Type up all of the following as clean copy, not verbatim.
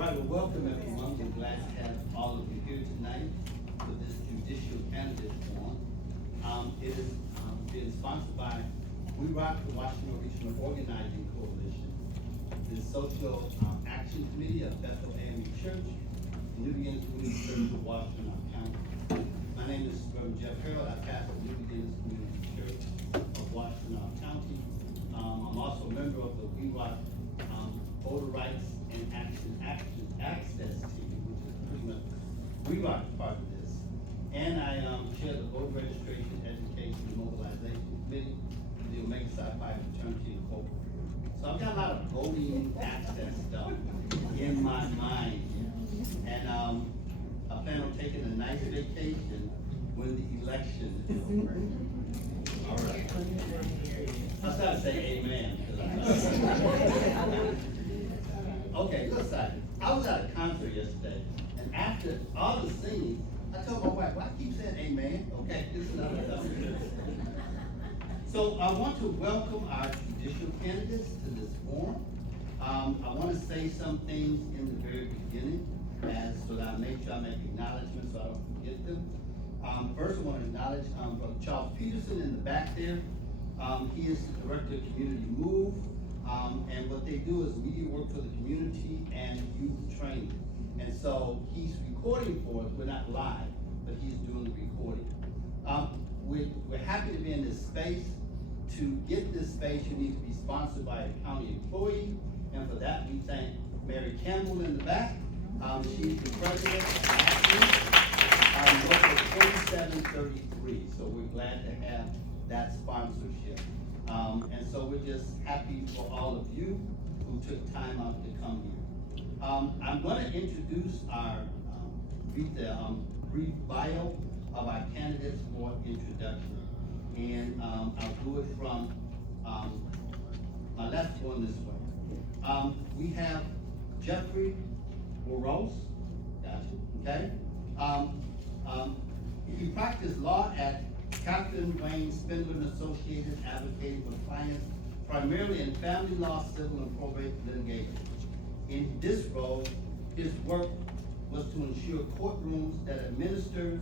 right, well, welcome everyone. We're glad to have all of you here tonight for this Judicial Candidate Forum. It is being sponsored by WeROC, the Washtenaw Regional Organizing Coalition, the Social Action Committee of Bethel AME Church, New Beginnings Community Church of Washtenaw County. My name is Reverend Jeff Harold. I pastor New Beginnings Community Church of Washtenaw County. I'm also a member of the WeROC Voter Rights and Access Team, which is pretty much WeROC part of this. And I chair the Voter Registration, Education, and Mobilization Committee for the Omega Psi Phi Fraternity Incorporated. So I've got a lot of voting access stuff in my mind here. And I plan on taking a nice vacation when the election is over. All right. I started to say amen. Okay, look, side. I was at a concert yesterday, and after all the singing, I told my wife, "Why I keep saying amen?" Okay, this is another topic. So I want to welcome our judicial candidates to this forum. I want to say some things in the very beginning, so that I make sure I make acknowledgments so I don't forget them. First, I want to acknowledge Brother Charles Peterson in the back there. He is the Director of Community Move. And what they do is media work for the community and youth training. And so he's recording for us. We're not live, but he's doing the recording. We're happy to be in this space. To get this space, you need to be sponsored by a county employee. And for that, we thank Mary Campbell in the back. She's the president of local 2733. So we're glad to have that sponsorship. And so we're just happy for all of you who took time out to come here. I'm going to introduce read the brief bio of our candidates for introduction. And I'll do it from my left one this way. We have Jeffrey Boros, gotcha, okay? He practiced law at Captain Wayne Spindler and Associated, advocating for clients primarily in family law, civil, and probate litigation. In this role, his work was to ensure courtrooms that administers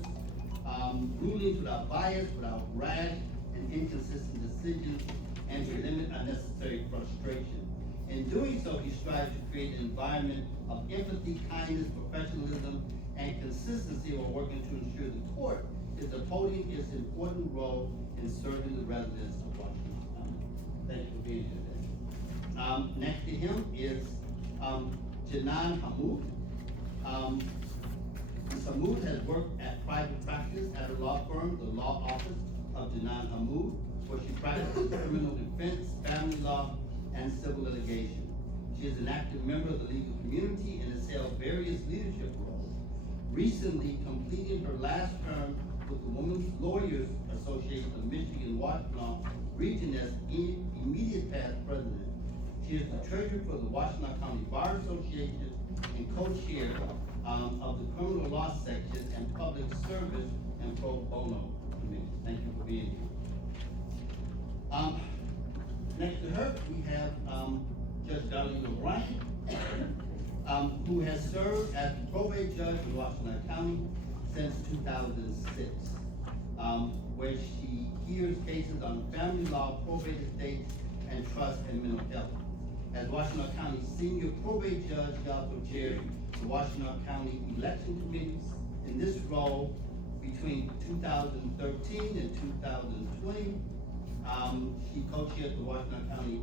rulings without bias, without rash and inconsistent decisions, and to limit unnecessary frustration. In doing so, he strives to create an environment of empathy, kindness, professionalism, and consistency while working to ensure the court is upholding its important role in serving the residents of Washington County. Thank you for being here today. Next to him is Janan Hamoud. Ms. Hamoud has worked at private practice at a law firm, the Law Office of Janan Hamoud, where she practices criminal defense, family law, and civil litigation. She is an active member of the legal community and has held various leadership roles, recently completing her last term with the Women's Lawyers Association of Michigan Washtenaw region as immediate past president. She is the treasurer for the Washtenaw County Bar Association and co-chair of the criminal law section and public service and pro bono committee. Thank you for being here. Next to her, we have Judge Darlene O'Brien, who has served as the probate judge in Washtenaw County since 2006, where she hears cases on family law, probate estates, and trust and mental health. As Washtenaw County Senior Probate Judge, she also chairs the Washtenaw County Election Committees. In this role, between 2013 and 2020, she co-chaired the Washtenaw County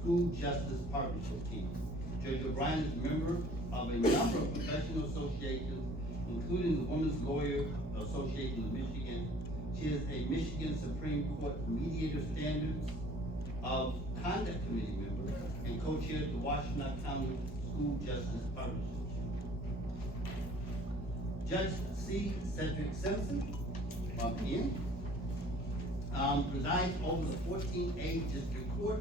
School Justice Partnership Team. Judge O'Brien is a member of a number of professional associations, including the Women's Lawyer Association of Michigan. She is a Michigan Supreme Court Mediator Standards of Conduct Committee member and co-chairs the Washtenaw County School Justice Partnership. Judge C. Cedric Simpson, presides over the 14A District Court,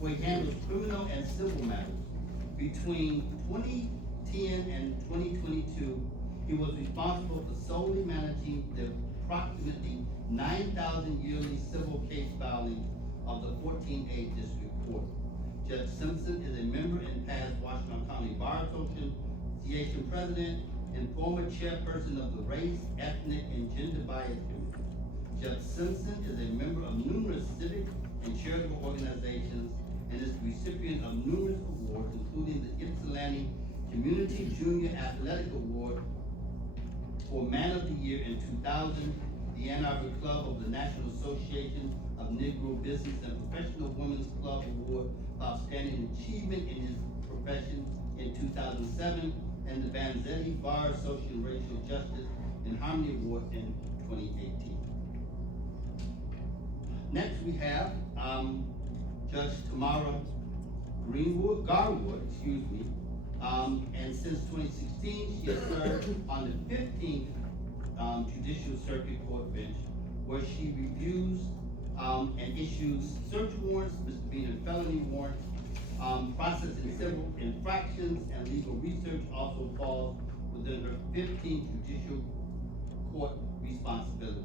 where he handles criminal and civil matters. Between 2010 and 2022, he was responsible for solely managing the approximately 9,000 yearly civil case filings of the 14A District Court. Judge Simpson is a member and past Washtenaw County Bar Association Association President and former chairperson of the Race, Ethnic, and Gender Bias Committee. Judge Simpson is a member of numerous civic and charitable organizations and is the recipient of numerous awards, including the Ypsilanti Community Junior Athletic Award for Man of the Year in 2000, the Ann Arbor Club of the National Association of Negro Business and Professional Women's Club Award for Outstanding Achievement in his profession in 2007, and the Vanzetti Bar Social Racial Justice and Harmony Award in 2018. Next we have Judge Tamara Garwood, and since 2016 she has served on the 15th Judicial Circuit Court bench, where she reviews and issues search warrants, misdemeanor felony warrants, processing civil infractions, and legal research also falls within her 15th Judicial Court responsibilities.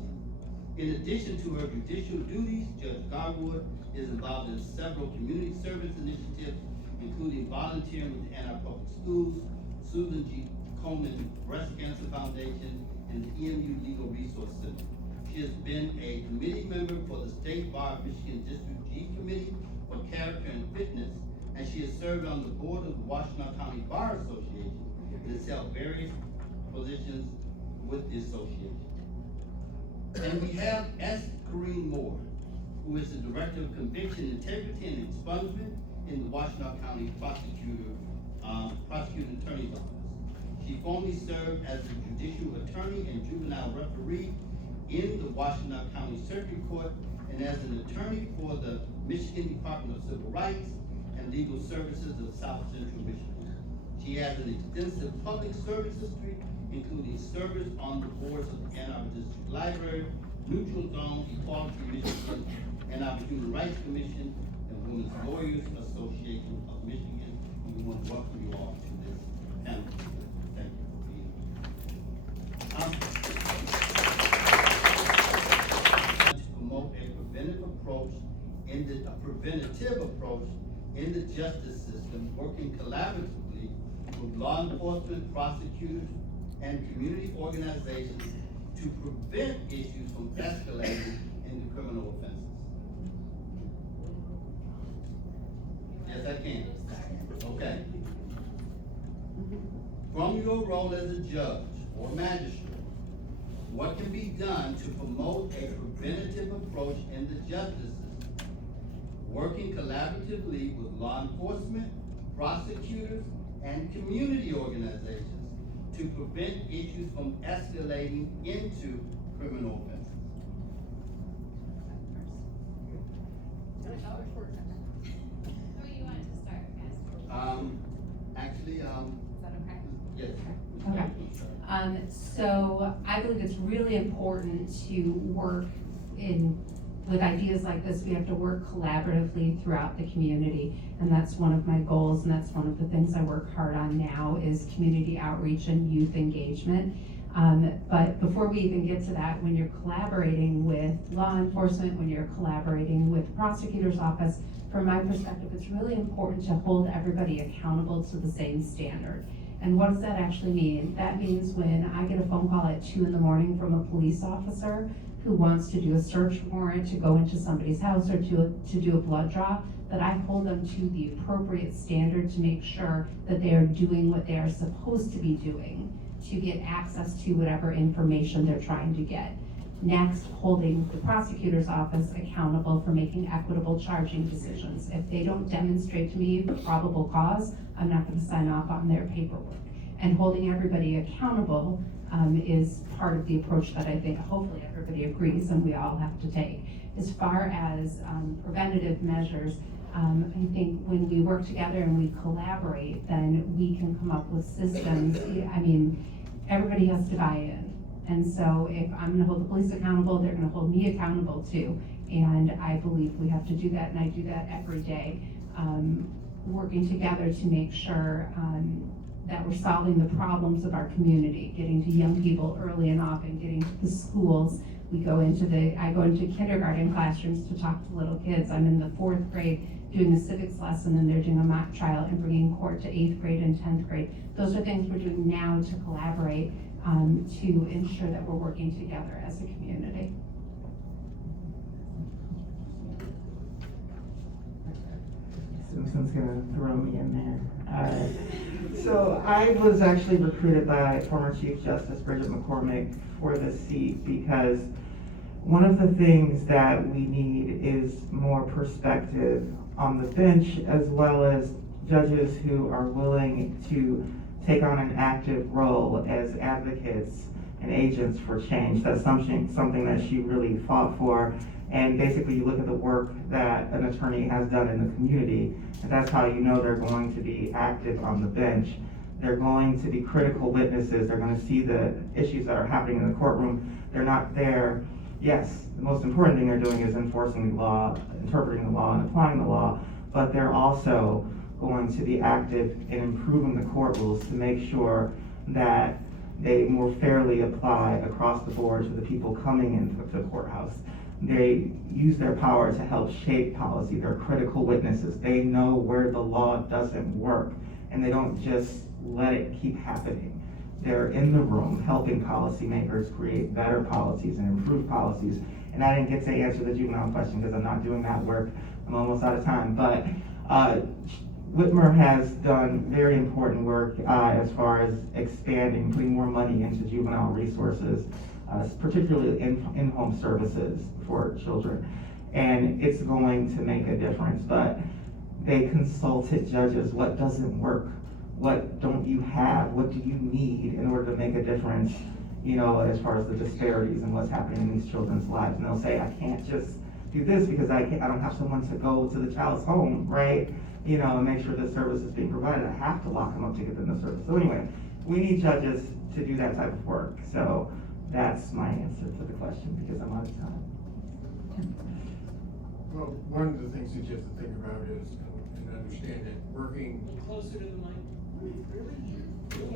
In addition to her judicial duties, Judge Garwood is involved in several community service initiatives, including volunteering with the Ann Arbor Public Schools, Susan G. Komen Breast Cancer Foundation, and the EMU Legal Resource Center. She has been a committee member for the State Bar of Michigan District G Committee for Character and Fitness, and she has served on the board of the Washtenaw County Bar Association and has held various positions with the association. And we have S. Corrine Moore, who is the Director of Conviction, Integrity, and Expungement in the Washtenaw County Prosecuting Attorney's Office. She formerly served as a judicial attorney and juvenile referee in the Washtenaw County Circuit Court and as an attorney for the Michigan Department of Civil Rights and Legal Services of South Central Michigan. She has an extensive public service history, including service on the boards of the Ann Arbor District Library, Neutral Zone, Equality Michigan, Ann Arbor Human Rights Commission, and Women's Lawyers Association of Michigan. And we want to welcome you all to this panel. Thank you for being here. To promote a preventative approach in the justice system, working collaboratively with law enforcement, prosecutors, and community organizations to prevent issues from escalating into criminal offenses. Yes, I can. Okay. From your role as a judge or magistrate, what can be done to promote a preventative approach in the justice system, working collaboratively with law enforcement, prosecutors, and community organizations to prevent issues from escalating into criminal offenses? Who you wanted to start, Actually, Is that okay? yes. Okay. So I believe it's really important to work with ideas like this. We have to work collaboratively throughout the community, and that's one of my goals, and that's one of the things I work hard on now is community outreach and youth engagement. But before we even get to that, when you're collaborating with law enforcement, when you're collaborating with the prosecutor's office, from my perspective, it's really important to hold everybody accountable to the same standard. And what does that actually mean? That means when I get a phone call at 2 a.m. from a police officer who wants to do a search warrant to go into somebody's house or to do a blood draw, that I hold them to the appropriate standard to make sure that they are doing what they are supposed to be doing to get access to whatever information they're trying to get. Next, holding the prosecutor's office accountable for making equitable charging decisions. If they don't demonstrate to me probable cause, I'm not going to sign off on their paperwork. And holding everybody accountable is part of the approach that I think hopefully everybody agrees and we all have to take. As far as preventative measures, I think when we work together and we collaborate, then we can come up with systems. I mean, everybody has to buy in. And so if I'm gonna hold the police accountable, they're gonna hold me accountable too. And I believe we have to do that, and I do that every day, working together to make sure that we're solving the problems of our community, getting to young people early and often, getting to the schools I go into kindergarten classrooms to talk to little kids. I'm in the 4th grade doing the civics lesson, and they're doing a mock trial and bringing court to 8th grade and 10th grade. Those are things we're doing now to collaborate to ensure that we're working together as a community. Simpson's gonna throw me in there. So I was actually recruited by former Chief Justice Bridget McCormick for this seat because one of the things that we need is more perspective on the bench, as well as judges who are willing to take on an active role as advocates and agents for change. That's something that she really fought for. And basically you look at the work that an attorney has done in the community, and that's how you know they're going to be active on the bench. They're going to be critical witnesses. They're going to see the issues that are happening in the courtroom. They're not there. Yes, the most important thing they're doing is enforcing the law, interpreting the law, and applying the law, but they're also going to be active in improving the court rules to make sure that they more fairly apply across the board to the people coming into the courthouse. They use their power to help shape policy. They're critical witnesses. They know where the law doesn't work, and they don't just let it keep happening. They're in the room helping policymakers create better policies and improve policies. And I didn't get to answer the juvenile question because I'm not doing that work. I'm almost out of time. But Whitmer has done very important work as far as expanding, putting more money into juvenile resources, particularly in-home services for children. And it's going to make a difference. But they consulted judges. What doesn't work? What don't you have? What do you need in order to make a difference, you know, as far as the disparities and what's happening in these children's lives? And they'll say, I can't just do this because I don't have someone to go to the child's home, right? You know, and make sure the service is being provided. I have to lock them up to get them the service. So anyway, we need judges to do that type of work. So that's my answer to the question because I'm out of time. Well, one of the things that you have to think about is, and understand that working Closer to the mic.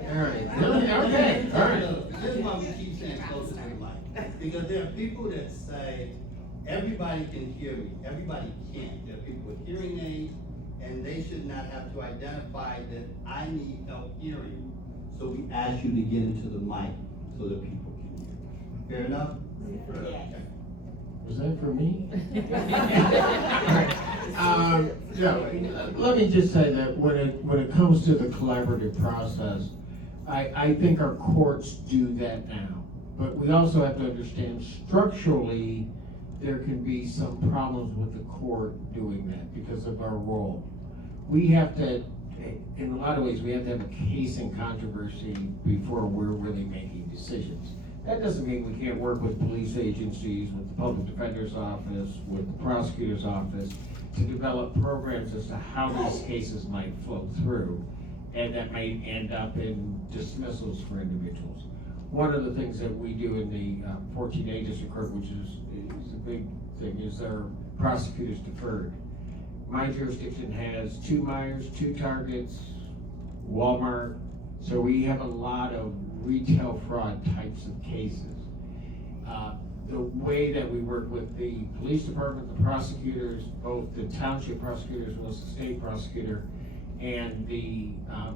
All right, really? Okay, all right. Here's why we keep saying closer to the mic. Because there are people that say, everybody can hear me. Everybody can't. There are people with hearing aids, and they should not have to identify that I need help hearing. So we ask you to get into the mic so that people can hear. Fair enough? Okay. Was that for me? Let me just say that when it comes to the collaborative process, I think our courts do that now. But we also have to understand structurally, there can be some problems with the court doing that because of our role. We have to, in a lot of ways, we have to have a case in controversy before we're really making decisions. That doesn't mean we can't work with police agencies, with the public defender's office, with the prosecutor's office, to develop programs as to how these cases might flow through, and that might end up in dismissals for individuals. One of the things that we do in the 14A District Court, which is a big thing, is our prosecutors deferred. My jurisdiction has 2 Myers, 2 Targets, Walmart, so we have a lot of retail fraud types of cases. The way that we work with the police department, the prosecutors, both the township prosecutors as well as the state prosecutor, and the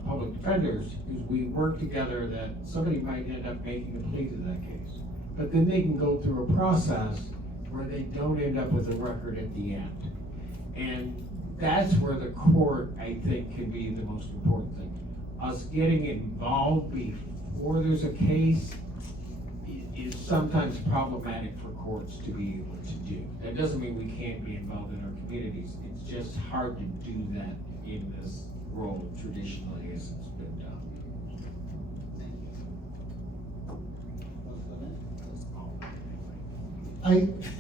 public defenders, is we work together that somebody might end up making a plea to that case. But then they can go through a process where they don't end up with a record at the end. And that's where the court, I think, can be the most important thing. Us getting involved before there's a case is sometimes problematic for courts to be able to do. That doesn't mean we can't be involved in our communities. It's just hard to do that in this role traditionally as it's been done.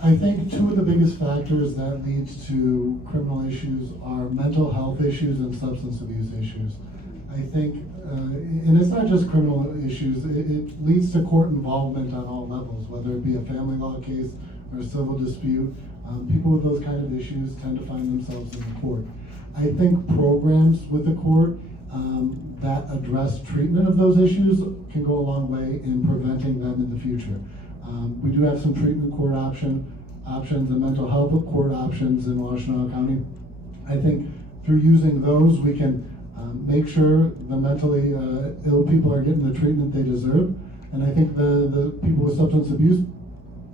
I think 2 of the biggest factors that leads to criminal issues are mental health issues and substance abuse issues. I think, and it's not just criminal issues, it leads to court involvement on all levels, whether it be a family law case or a civil dispute. People with those kind of issues tend to find themselves in the court. I think programs with the court that address treatment of those issues can go a long way in preventing them in the future. We do have some treatment court options and mental health court options in Washtenaw County. I think through using those, we can make sure the mentally ill people are getting the treatment they deserve. And I think the people with substance abuse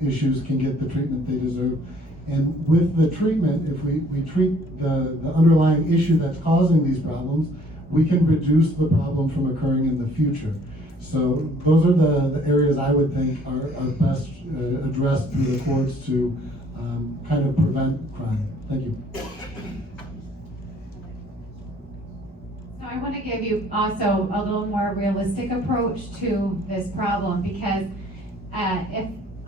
issues can get the treatment they deserve. And with the treatment, if we treat the underlying issue that's causing these problems, we can reduce the problem from occurring in the future. So those are the areas I would think are best addressed through the courts to kind of prevent crime. Thank you. So I want to give you also a little more realistic approach to this problem, because if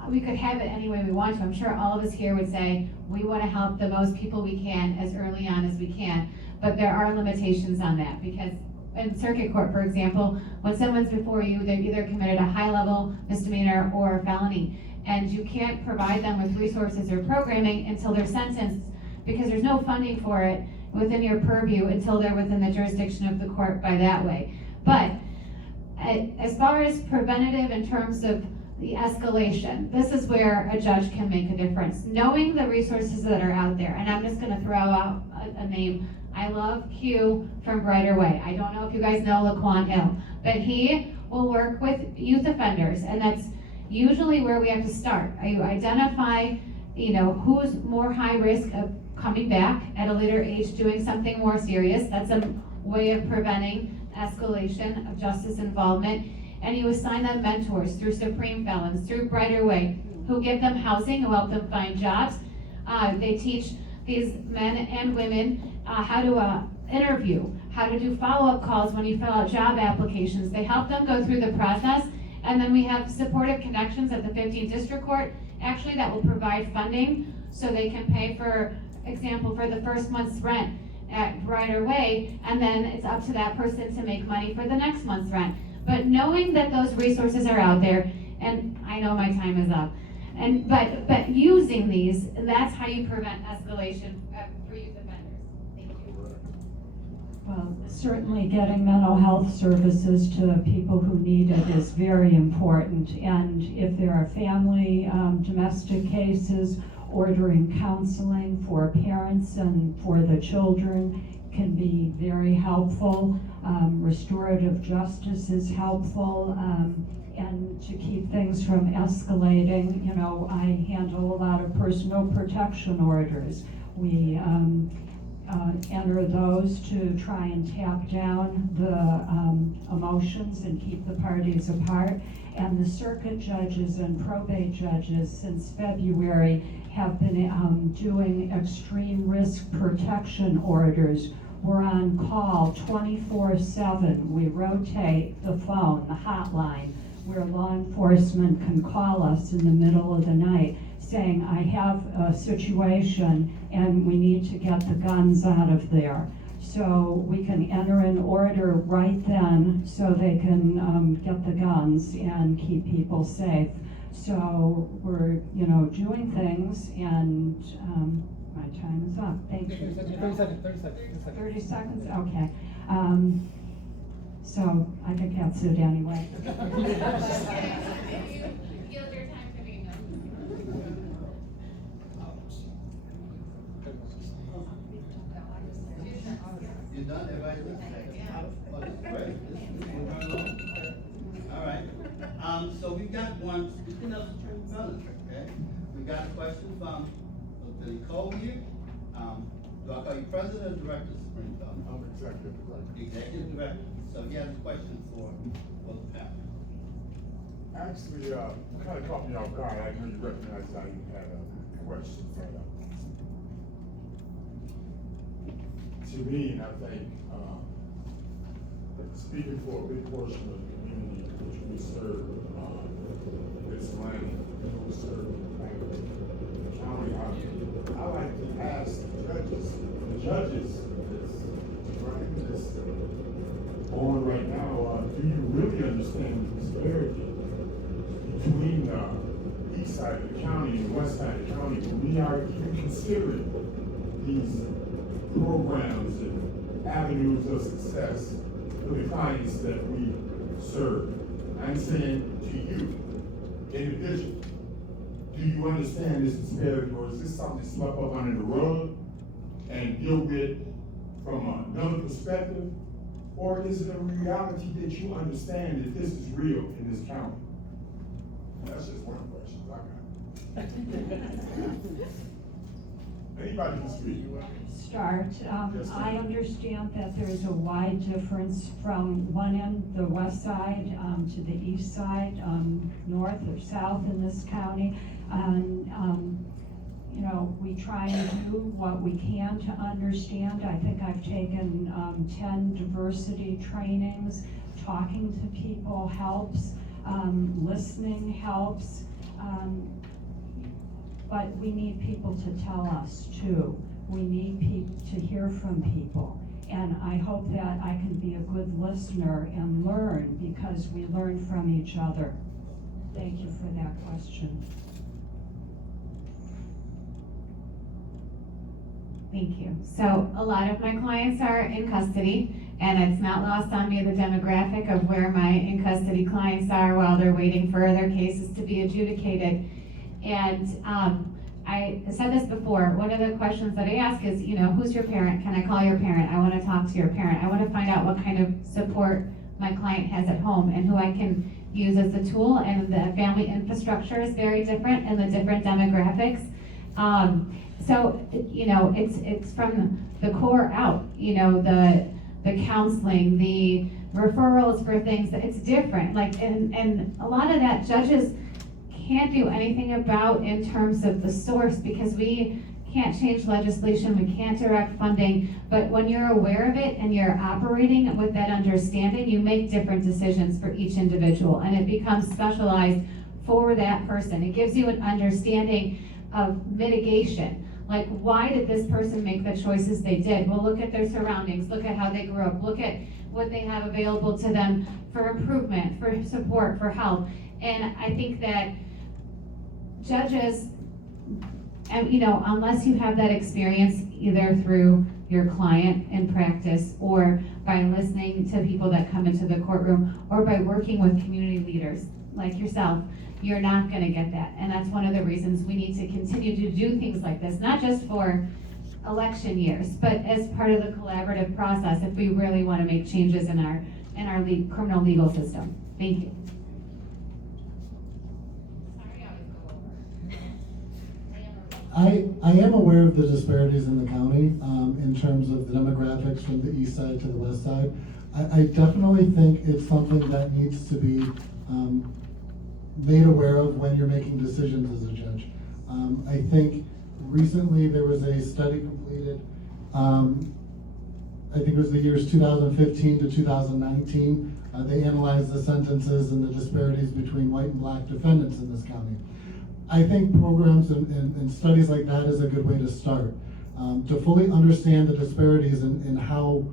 we could have it any way we want to, I'm sure all of us here would say we want to help the most people we can as early on as we can, but there are limitations on that, because in circuit court, for example, when someone's before you, they've either committed a high-level misdemeanor or a felony, and you can't provide them with resources or programming until they're sentenced, because there's no funding for it within your purview until they're within the jurisdiction of the court by that way. But as far as preventative in terms of the escalation, this is where a judge can make a difference. Knowing the resources that are out there, and I'm just gonna throw out a name. I love Q from Brighter Way. I don't know if you guys know Laquan Hill, but he will work with youth offenders, and that's usually where we have to start. You identify, who's more high risk of coming back at a later age doing something more serious. That's a way of preventing escalation of justice involvement. And you assign them mentors through Supreme Felons, through Brighter Way, who give them housing, who help them find jobs. They teach these men and women how to interview, how to do follow-up calls when you fill out job applications. They help them go through the process. And then we have supportive connections at the 15th District Court, actually, that will provide funding so they can pay, for example, for the first month's rent at Brighter Way, and then it's up to that person to make money for the next month's rent. But knowing that those resources are out there, and I know my time is up, but using these, that's how you prevent escalation for youth offenders. Thank you. Well, certainly getting mental health services to the people who need it is very important. And if there are family, domestic cases, ordering counseling for parents and for the children can be very helpful. Restorative justice is helpful, and to keep things from escalating. I handle a lot of personal protection orders. We enter those to try and tap down the emotions and keep the parties apart. And the circuit judges and probate judges since February have been doing extreme risk protection orders. We're on call 24/7. We rotate the phone, the hotline, where law enforcement can call us in the middle of the night saying, I have a situation and we need to get the guns out of there. So we can enter an order right then so they can get the guns and keep people safe. So we're, doing things, and my time is up. Thank you. 30 seconds. 30 seconds? Okay. So I think that's it anyway. Yield your time to me. You done? Everybody listening? Yeah. Oh, this is great. This is moving right along. All right. So we've got one, speaking of Supreme Felon, okay? We got a question from Billy Cole here. Do I call you president or director of Supreme Felon? I'm executive director. Executive director. So he has a question for the panel. Actually, you kind of caught me off guard. I didn't recognize I had a question, but to me, I think, speaking for a big portion of the community which we serve, this land, we serve the county, I like to ask the judges that's on right now, do you really understand the disparity between the east side of the county and the west side of the county when we are considering these programs and avenues of success for the clients that we serve? I'm saying to you, individually, do you understand this disparity, or is this something swept up under the rug and dealt with from another perspective? Or is it a reality that you understand that this is real in this county? That's just one question I got. Anybody can speak. Start. Yes, I ma'am. understand that there is a wide difference from one end, the west side, to the east side, north or south in this county. And, you know, we try and do what we can to understand. I think I've taken 10 diversity trainings. Talking to people helps, listening helps. But we need people to tell us too. We need to hear from people. And I hope that I can be a good listener and learn, because we learn from each other. Thank you for that question. Thank you. So a lot of my clients are in custody, and it's not lost on me the demographic of where my in custody clients are while they're waiting for their cases to be adjudicated. And I said this before, one of the questions that I ask is, you know, who's your parent? Can I call your parent? I want to talk to your parent. I want to find out what kind of support my client has at home and who I can use as a tool. And the family infrastructure is very different and the different demographics. So, you know, it's from the core out, you know, the counseling, the referrals for things, it's different. Like, and a lot of that judges can't do anything about in terms of the source, because we can't change legislation, we can't direct funding, but when you're aware of it and you're operating with that understanding, you make different decisions for each individual, and it becomes specialized for that person. It gives you an understanding of mitigation. Like, why did this person make the choices they did? Well, look at their surroundings, look at how they grew up, look at what they have available to them for improvement, for support, for help. And I think that judges, and you know, unless you have that experience either through your client in practice or by listening to people that come into the courtroom or by working with community leaders like yourself, you're not going to get that. And that's one of the reasons we need to continue to do things like this, not just for election years, but as part of the collaborative process if we really want to make changes in our criminal legal system. Thank you. Sorry, I always go over. I am aware of the disparities in the county in terms of the demographics from the east side to the west side. I definitely think it's something that needs to be made aware of when you're making decisions as a judge. I think recently there was a study completed, I think it was the years 2015 to 2019. They analyzed the sentences and the disparities between white and black defendants in this county. I think programs and studies like that is a good way to start. To fully understand the disparities in how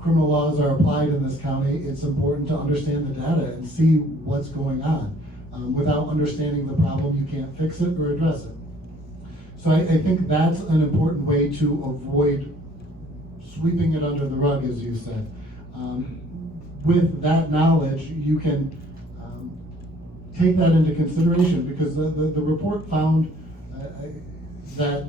criminal laws are applied in this county, it's important to understand the data and see what's going on. Without understanding the problem, you can't fix it or address it. So I think that's an important way to avoid sweeping it under the rug, as you said. With that knowledge, you can take that into consideration, because the report found that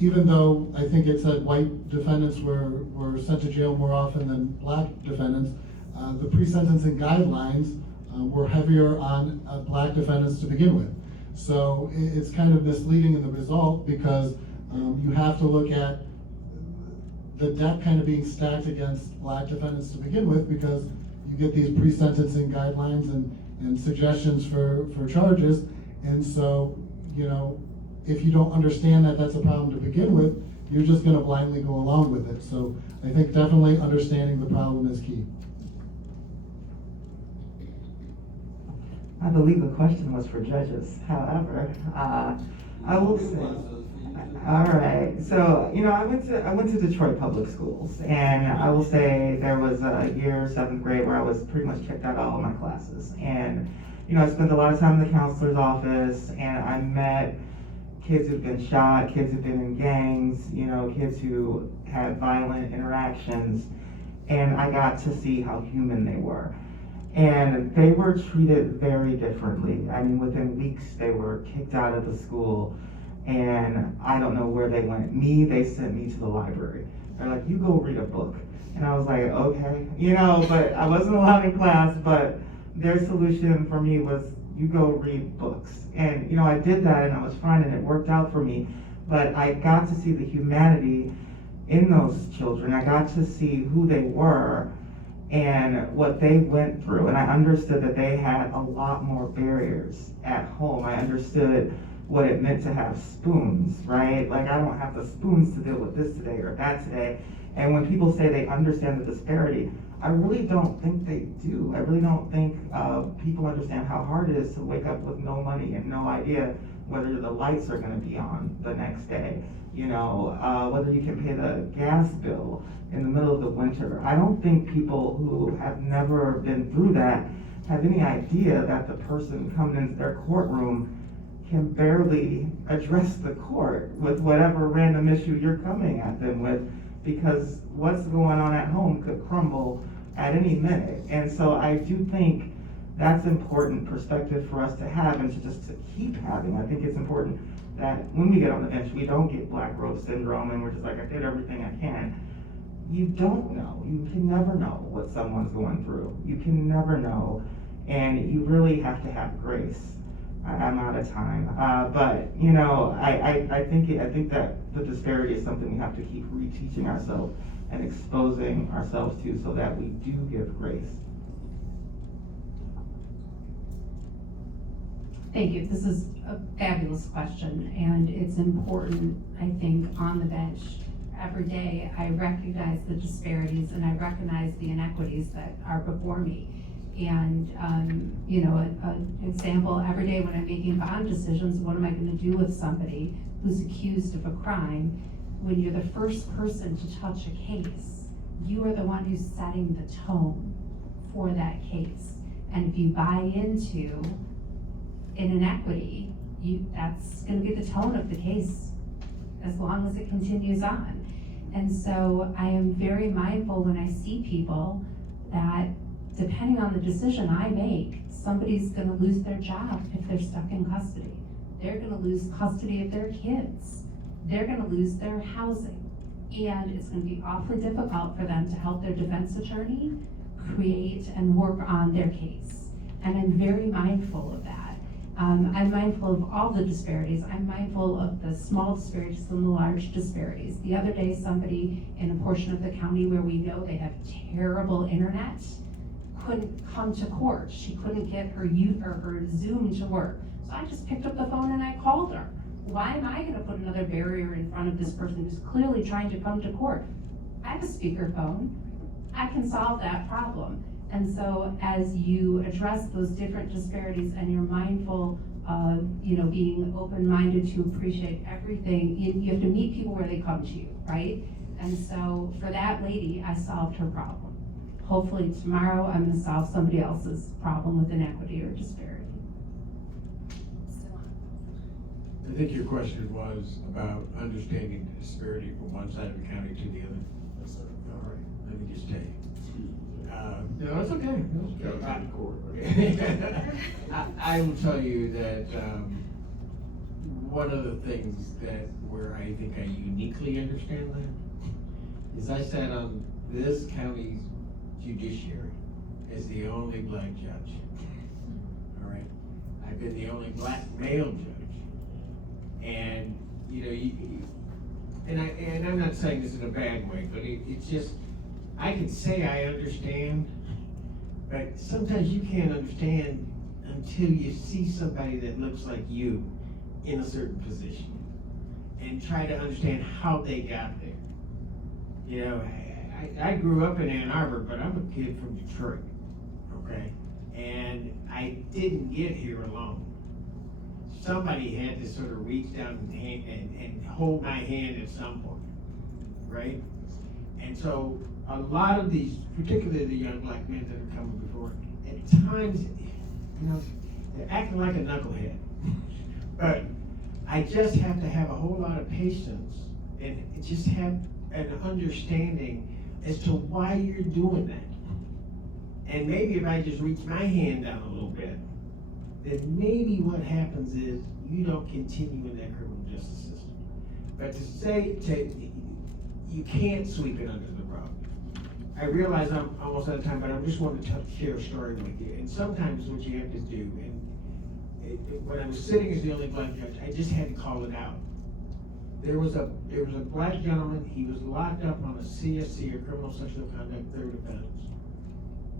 even though I think it said white defendants were sent to jail more often than black defendants, the pre-sentencing guidelines were heavier on black defendants to begin with. So it's kind of misleading in the result, because you have to look at the debt kind of being stacked against black defendants to begin with, because you get these pre-sentencing guidelines and suggestions for charges. And so, you know, if you don't understand that that's a problem to begin with, you're just gonna blindly go along with it. So I think definitely understanding the problem is key. I believe the question was for judges. However, I will say, all right. So, you know, I went to Detroit public schools, and I will say there was a year, 7th grade, where I was pretty much kicked out of all of my classes. And, you know, I spent a lot of time in the counselor's office, and I met kids who've been shot, kids who've been in gangs, you know, kids who had violent interactions, and I got to see how human they were. And they were treated very differently. I mean, within weeks, they were kicked out of the school, and I don't know where they went. They sent me to the library. They're like, you go read a book. And I was like, okay, but I wasn't allowed in class, but their solution for me was, you go read books. And, I did that, and I was fine, and it worked out for me. But I got to see the humanity in those children. I got to see who they were and what they went through. And I understood that they had a lot more barriers at home. I understood what it meant to have spoons, right? Like, I don't have the spoons to deal with this today or that today. And when people say they understand the disparity, I really don't think they do. I really don't think people understand how hard it is to wake up with no money and no idea whether the lights are gonna be on the next day, whether you can pay the gas bill in the middle of the winter. I don't think people who have never been through that have any idea that the person coming into their courtroom can barely address the court with whatever random issue you're coming at them with, because what's going on at home could crumble at any minute. And so I do think that's important perspective for us to have and to keep having. I think it's important that when we get on the bench, we don't get black rose syndrome and we're just like, I did everything I can. You don't know. You can never know what someone's going through. You can never know. And you really have to have grace. I'm out of time. But I think that the disparity is something we have to keep reteaching ourselves and exposing ourselves to, so that we do give grace. Thank you. This is a fabulous question, and it's important, I think, on the bench. Every day, I recognize the disparities and I recognize the inequities that are before me. And, an example, every day when I'm making bond decisions, what am I gonna do with somebody who's accused of a crime? When you're the first person to touch a case, you are the one who's setting the tone for that case. And if you buy into an inequity, that's gonna be the tone of the case as long as it continues on. And so I am very mindful when I see people that, depending on the decision I make, somebody's gonna lose their job if they're stuck in custody. They're gonna lose custody of their kids. They're gonna lose their housing. And it's gonna be awfully difficult for them to help their defense attorney create and work on their case. And I'm very mindful of that. I'm mindful of all the disparities. I'm mindful of the small disparities and the large disparities. The other day, somebody in a portion of the county where we know they have terrible internet couldn't come to court. She couldn't get her Zoom to work. So I just picked up the phone and I called her. Why am I gonna put another barrier in front of this person who's clearly trying to come to court? I have a speakerphone. I can solve that problem. And so as you address those different disparities and you're mindful of, being open-minded to appreciate everything, you have to meet people where they come to you, right? And so for that lady, I solved her problem. Hopefully tomorrow, I'm gonna solve somebody else's problem with inequity or disparity. I think your question was about understanding the disparity from one side of the county to the other. Yes, sir. All right, let me just tell you. No, it's okay. Yeah, It's I'm in court. I will tell you that one of the things where I think I uniquely understand that is I sat on this county's judiciary as the only black judge. All right, I've been the only black male judge, and and I'm not saying this in a bad way, but it's just. I can say I understand, but sometimes you can't understand until you see somebody that looks like you in a certain position and try to understand how they got there. I grew up in Ann Arbor, but I'm a kid from Detroit, okay? And I didn't get here alone. Somebody had to sort of reach down and hold my hand at some point, right? And so a lot of these, particularly the young black men that are coming before, at times, they're acting like a knucklehead. But I just have to have a whole lot of patience and just have an understanding as to why you're doing that. And maybe if I just reach my hand down a little bit, then maybe what happens is you don't continue in that criminal justice system. But to say, you can't sweep it under the rug. I realize I'm almost out of time, but I just wanted to share a story with you. And sometimes what you have to do, and when I was sitting as the only black judge, I just had to call it out. There was a black gentleman, he was locked up on a CSC, or criminal sexual conduct third offense.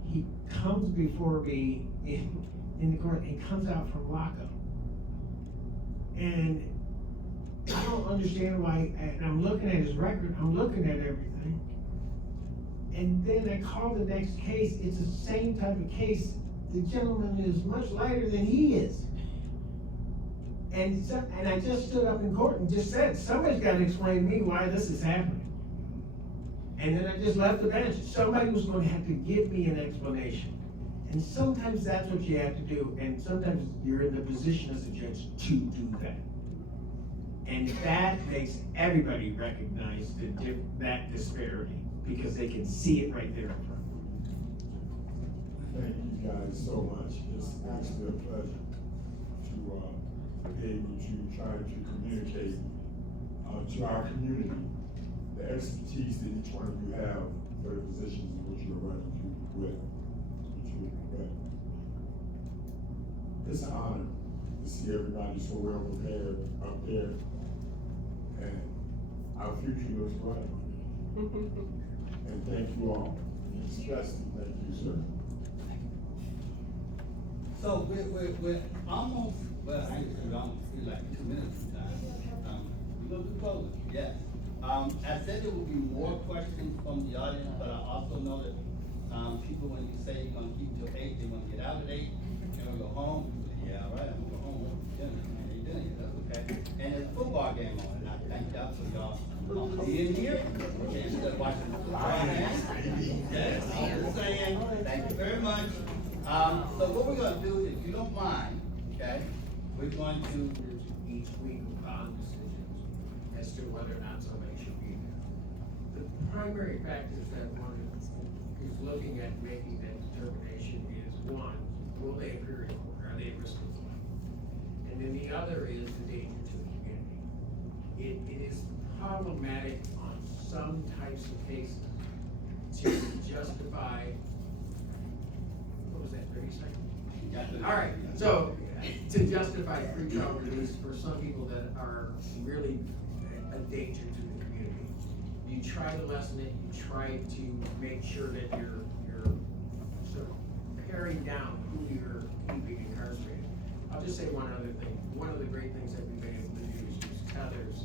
He comes before me in the court, he comes out from lockup. And I don't understand why, and I'm looking at his record, I'm looking at everything. And then I call the next case, it's the same type of case. The gentleman is much lighter than he is. And I just stood up in court and just said, somebody's got to explain to me why this is happening. And then I just left the bench. Somebody was going to have to give me an explanation. And sometimes that's what you have to do, and sometimes you're in the position as a judge to do that. And that makes everybody recognize that disparity, because they can see it right there in front of them. Thank you guys so much. It's actually a pleasure to be able to try to communicate to our community the expertise that each one of you have for the positions in which you're running with. It's an honor to see everybody so well prepared up there, and our future looks bright. And thank you all, especially thank you, sir. So we're almost, well, I almost feel like 2 minutes of time. We're gonna do closing, yes. I said there will be more questions from the audience, but I also know that people, when you say you're gonna keep till 8, they wanna get out at 8, they're gonna go home. Yeah, all right, I'm gonna go home, dinner, man, ain't dinner yet, that's okay. And there's a football game on, and I thank y'all for y'all being here, and instead of watching the football game. Yes, I'm just saying, thank you very much. So what we're gonna do, if you don't mind, okay, we're going to, Each week of bond decisions as to whether or not somebody should be there. The primary factors that one is looking at making that determination is, one, will they appear in court? Are they at risk of life? And then the other is the danger to the community. It is problematic on some types of cases to justify, what was that, 30 seconds? All right, so to justify pretrial release for some people that are really a danger to the community. You try to lessen it, you try to make sure that you're sort of paring down who you're keeping incarcerated. I'll just say one other thing. One of the great things that we've been able to do is use tethers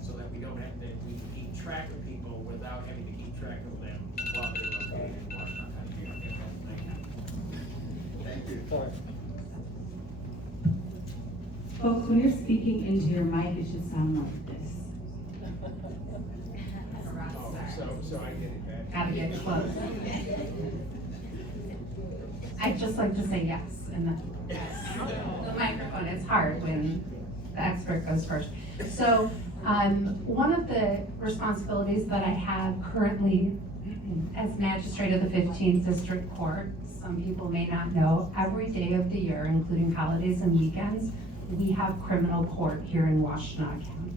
so that we don't have to, we can keep track of people without having to keep track of them while they're located in Washtenaw County. thank you. Folks, when you're speaking into your mic, it should sound like this. So I get it back. Gotta get close. I'd just like to say yes, and then, the microphone, it's hard when the expert goes first. So, one of the responsibilities that I have currently as magistrate of the 15th District Court, some people may not know, every day of the year, including holidays and weekends, we have criminal court here in Washtenaw County.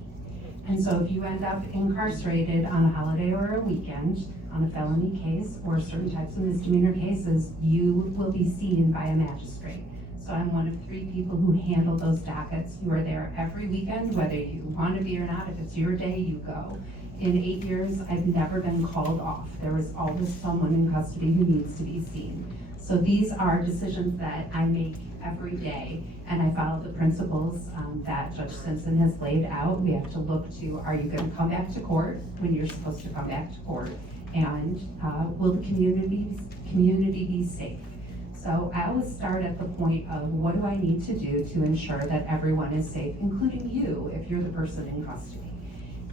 And so if you end up incarcerated on a holiday or a weekend, on a felony case or certain types of misdemeanor cases, you will be seen by a magistrate. So I'm one of 3 people who handle those dockets. You are there every weekend, whether you want to be or not. If it's your day, you go. In 8 years, I've never been called off. There is always someone in custody who needs to be seen. So these are decisions that I make every day, and I follow the principles that Judge Simpson has laid out. We have to look to, are you going to come back to court when you're supposed to come back to court? And will the community be safe? So I always start at the point of, what do I need to do to ensure that everyone is safe, including you, if you're the person in custody?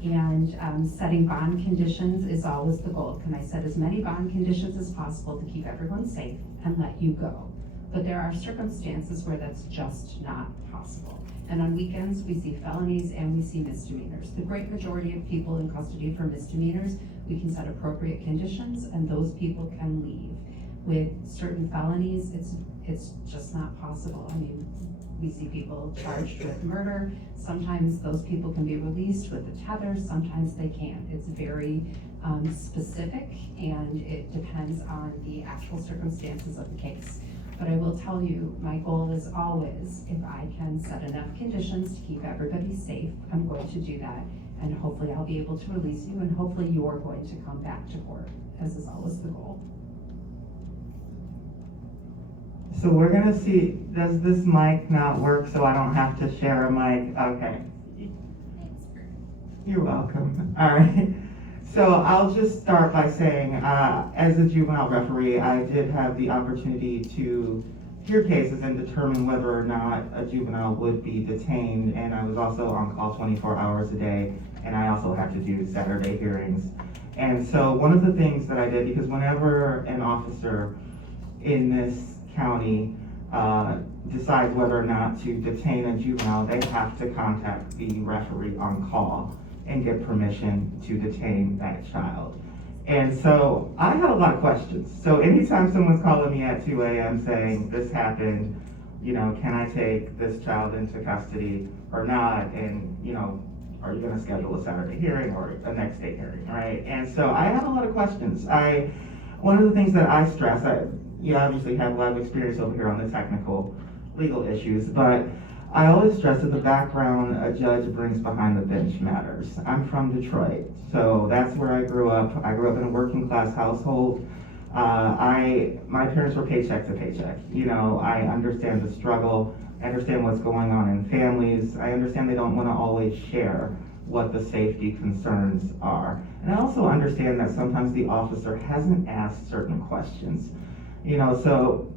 And setting bond conditions is always the goal. Can I set as many bond conditions as possible to keep everyone safe and let you go? But there are circumstances where that's just not possible. And on weekends, we see felonies and we see misdemeanors. The great majority of people in custody for misdemeanors, we can set appropriate conditions and those people can leave. with certain felonies, it's just not possible. I mean, we see people charged with murder. Sometimes those people can be released with a tether, sometimes they can't. It's very specific, and it depends on the actual circumstances of the case. But I will tell you, my goal is always, if I can set enough conditions to keep everybody safe, I'm going to do that. And hopefully I'll be able to release you, and hopefully you're going to come back to court, as is always the goal. So we're gonna see, does this mic not work so I don't have to share a mic? Okay. You're welcome. All right. So I'll just start by saying, as a juvenile referee, I did have the opportunity to hear cases and determine whether or not a juvenile would be detained. And I was also on call 24 hours a day, and I also have to do Saturday hearings. And so one of the things that I did, because whenever an officer in this county decides whether or not to detain a juvenile, they have to contact the referee on call and get permission to detain that child. And so I had a lot of questions. So anytime someone's calling me at 2 a.m. saying, this happened, you know, can I take this child into custody or not? And, you know, are you gonna schedule a Saturday hearing or a next day hearing, right? And so I had a lot of questions. One of the things that I stress, you obviously have a lot of experience over here on the technical legal issues, but I always stress that the background a judge brings behind the bench matters. I'm from Detroit, so that's where I grew up. I grew up in a working class household. My parents were paycheck to paycheck. You know, I understand the struggle. I understand what's going on in families. I understand they don't want to always share what the safety concerns are. And I also understand that sometimes the officer hasn't asked certain questions. You know, so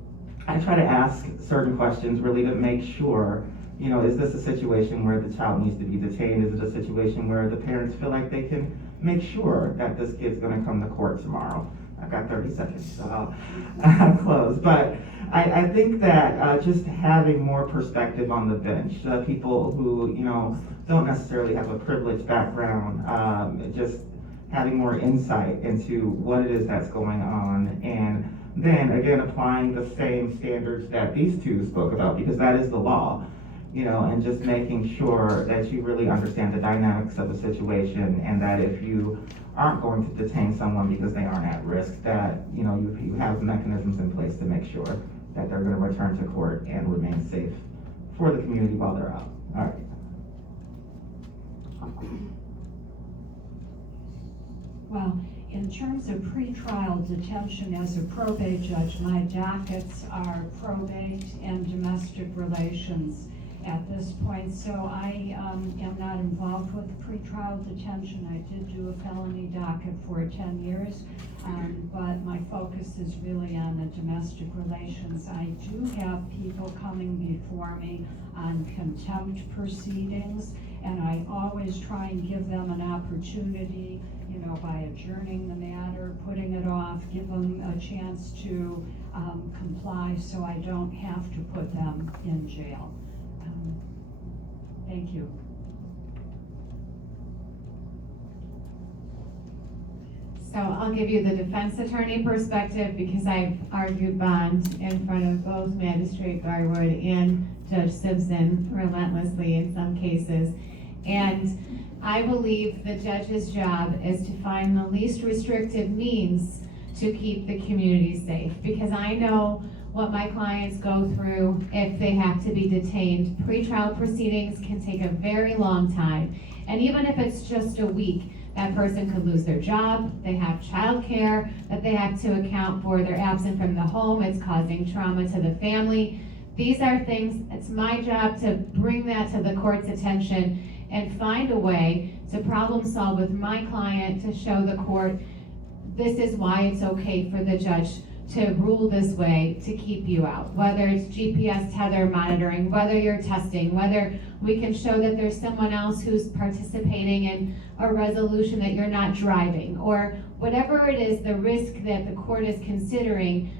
I try to ask certain questions really to make sure, you know, is this a situation where the child needs to be detained? Is it a situation where the parents feel like they can make sure that this kid's gonna come to court tomorrow? I've got 30 seconds, so I'll close. But I think that just having more perspective on the bench, people who, you know, don't necessarily have a privileged background, just having more insight into what it is that's going on, and then again applying the same standards that these two spoke about, because that is the law, you know, and just making sure that you really understand the dynamics of the situation, and that if you aren't going to detain someone because they aren't at risk, that, you know, you have mechanisms in place to make sure that they're going to return to court and remain safe for the community while they're out. All right. Well, in terms of pretrial detention, as a probate judge, my dockets are probate and domestic relations at this point, so I am not involved with pretrial detention. I did do a felony docket for 10 years, but my focus is really on the domestic relations. I do have people coming before me on contempt proceedings, and I always try and give them an opportunity, you know, by adjourning the matter, putting it off, give them a chance to comply so I don't have to put them in jail. Thank you. So I'll give you the defense attorney perspective, because I've argued bond in front of both Magistrate Garwood and Judge Simpson relentlessly in some cases. And I believe the judge's job is to find the least restrictive means to keep the community safe, because I know what my clients go through if they have to be detained. Pretrial proceedings can take a very long time, and even if it's just a week, that person could lose their job, they have childcare that they have to account for, they're absent from the home, it's causing trauma to the family. These are things, it's my job to bring that to the court's attention and find a way to problem solve with my client to show the court this is why it's okay for the judge to rule this way to keep you out. Whether it's GPS tether monitoring, whether you're testing, whether we can show that there's someone else who's participating in a resolution that you're not driving, or whatever it is, the risk that the court is considering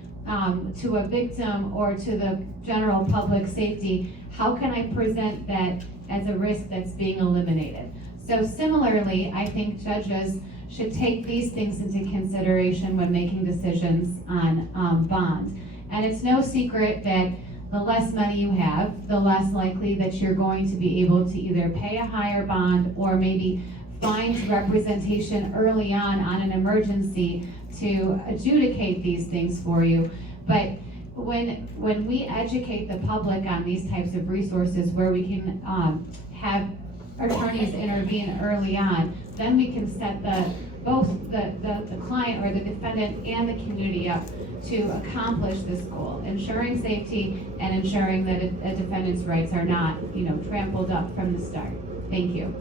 to a victim or to the general public safety, how can I present that as a risk that's being eliminated? So similarly, I think judges should take these things into consideration when making decisions on bonds. And it's no secret that the less money you have, the less likely that you're going to be able to either pay a higher bond or maybe find representation early on an emergency to adjudicate these things for you. But when we educate the public on these types of resources where we can have attorneys intervene early on, then we can set both the client or the defendant and the community up to accomplish this goal, ensuring safety and ensuring that a defendant's rights are not, trampled up from the start. Thank you.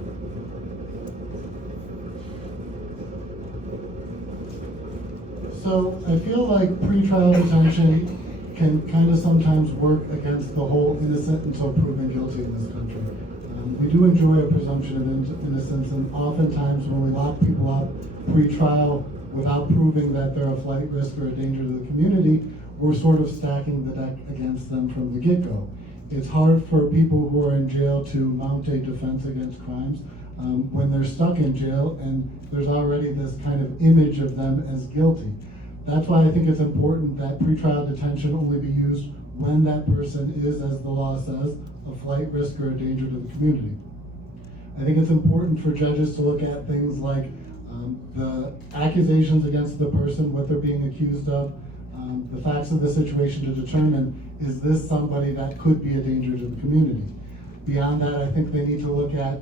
So I feel like pretrial detention can kind of sometimes work against the whole innocent until proven guilty in this country. We do enjoy a presumption of innocence, and oftentimes when we lock people up pre-trial without proving that they're a flight risk or a danger to the community, we're sort of stacking the deck against them from the get-go. It's hard for people who are in jail to mount a defense against crimes when they're stuck in jail and there's already this kind of image of them as guilty. That's why I think it's important that pretrial detention only be used when that person is, as the law says, a flight risk or a danger to the community. I think it's important for judges to look at things like the accusations against the person, what they're being accused of, the facts of the situation to determine, is this somebody that could be a danger to the community? Beyond that, I think they need to look at